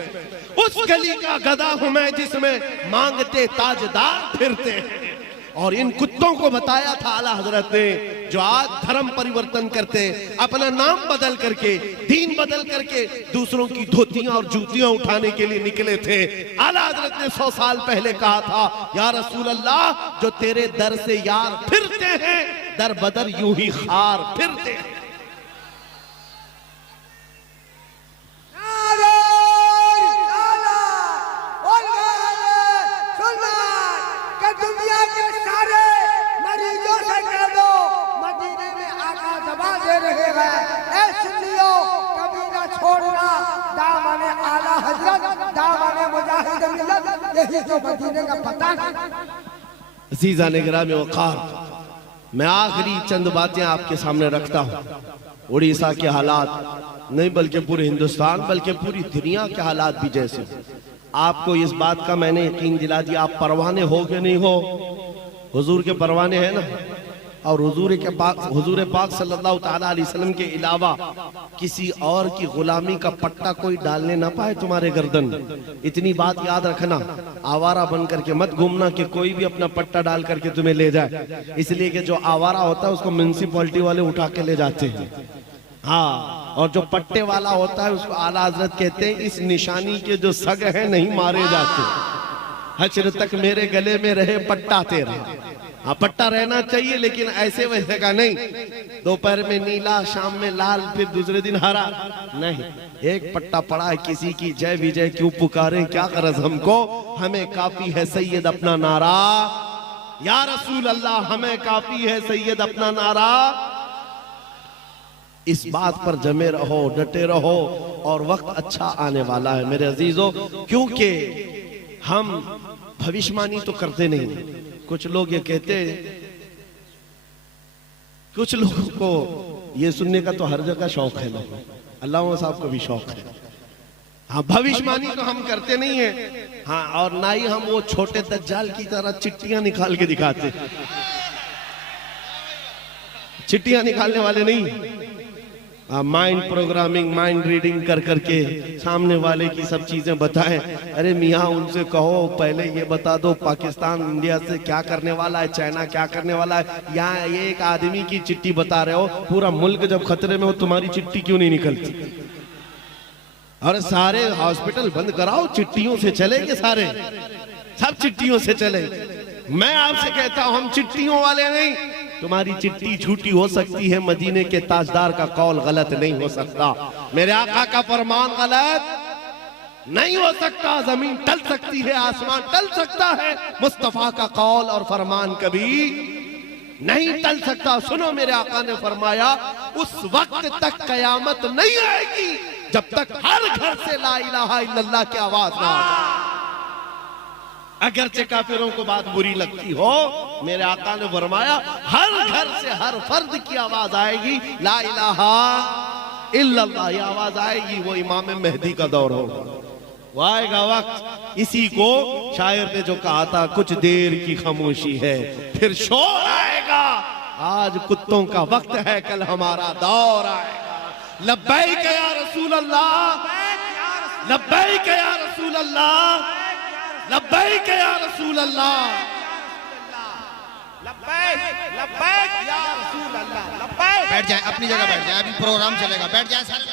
उस गली का गधा हूं मैं जिसमें मांगते ताजदार फिरते हैं। और इन कुत्तों को बताया था आला हजरत ने, जो आज धर्म परिवर्तन करते, अपना नाम बदल करके, दीन बदल करके दूसरों की धोतियां और जूतियां उठाने के लिए निकले थे। आला हजरत ने 100 साल पहले कहा था, या रसूल अल्लाह, जो तेरे दर से यार फिरते हैं, दर बदर यूं ही खार फिरते हैं। यही तो मदीने का पता है। अज़ीज़ा निगरान वक़ार, मैं आखिरी चंद बातें आपके सामने रखता हूँ। उड़ीसा के हालात नहीं बल्कि पूरे हिंदुस्तान बल्कि पूरी दुनिया के हालात भी जैसे, आपको इस बात का मैंने यकीन दिला दिया। आप परवाने हो कि नहीं हो? हुजूर के परवाने हैं ना। और हुजूर पाक सल्लल्लाहु ताला अलैहि वसल्लम के अलावा किसी और की गुलामी का पट्टा कोई डालने ना पाए तुम्हारे गर्दन में। इतनी बात याद रखना, आवारा बन करके मत घूमना कि कोई भी अपना पट्टा डाल करके तुम्हें ले जाए। इसलिए कि जो आवारा होता है उसको म्युनिसिपैलिटी वाले उठा के ले जाते हैं। हाँ, और जो पट्टे वाला होता है उसको आला हजरत कहते हैं, इस निशानी के जो सग है नहीं मारे जाते। हश्र तक मेरे गले में रहे पट्टा तेरा। हाँ, पट्टा रहना चाहिए लेकिन ऐसे वैसे का नहीं, दोपहर में नीला, शाम में लाल, फिर दूसरे दिन हरा नहीं। एक पट्टा पड़ा है, किसी की जय विजय क्यों पुकारें, क्या गरज हमको, हमें काफी है सैयद अपना नारा। या रसूल अल्लाह, हमें काफी है सैयद अपना नारा। इस बात पर जमे रहो, डटे रहो, और वक्त अच्छा आने वाला है मेरे अजीजों। क्योंकि हम भविष्यवाणी तो करते नहीं। कुछ लोग ये कहते, कुछ लोगों को ये सुनने का तो हर जगह शौक है, अल्लाह साहब को भी शौक है। हाँ, भविष्यवाणी तो हम करते नहीं है। हाँ, और ना ही हम वो छोटे दज्जाल की तरह चिट्ठियां निकाल के दिखाते। चिट्ठियां निकालने वाले नहीं, माइंड प्रोग्रामिंग, माइंड रीडिंग कर करके सामने वाले की सब चीजें बताएं। अरे मियाँ, उनसे कहो पहले ये बता दो पाकिस्तान इंडिया से क्या करने वाला है, चाइना क्या करने वाला है। यहाँ ये एक आदमी की चिट्ठी बता रहे हो, पूरा मुल्क जब खतरे में हो, तुम्हारी चिट्ठी क्यों नहीं निकलती? और सारे हॉस्पिटल बंद कराओ, चिट्ठियों से चलेंगे, सारे सब चिट्ठियों से चले। मैं आपसे कहता हूं, हम चिट्ठियों वाले नहीं। तुम्हारी चिट्ठी झूठी हो सकती है, मदीने के ताजदार का कौल गलत नहीं हो सकता, मेरे आका का फरमान गलत नहीं हो सकता। जमीन टल सकती है, आसमान टल सकता है, मुस्तफा का कौल और फरमान कभी नहीं टल सकता। सुनो, मेरे आका ने फरमाया, उस वक्त तक कयामत नहीं आएगी जब तक हर घर से ला इलाहा इल्लल्लाह की आवाज ना आए। अगरचे काफिरों को बात बुरी लगती हो, मेरे आका ने फरमाया हर घर से हर फर्द की आवाज आएगी, ला इलाहा इल्लल्लाह, ये आवाज आएगी। वो इमाम मेहदी का दौर होगा, वो आएगा वक्त। इसी को शायर ने जो कहा था, कुछ देर की खामोशी है फिर शोर आएगा। आज कुत्तों का वक्त है, कल हमारा दौर आएगा। लब्बैक या रसूल अल्लाह, लब्बैक या रसूल अल्लाह, लब्बैक या रसूल अल्लाह, लब्बैक लब्बैक या रसूल अल्लाह, लब्बैक। बैठ जाए, अपनी जगह बैठ जाए, अभी प्रोग्राम चलेगा, बैठ जाए सारे।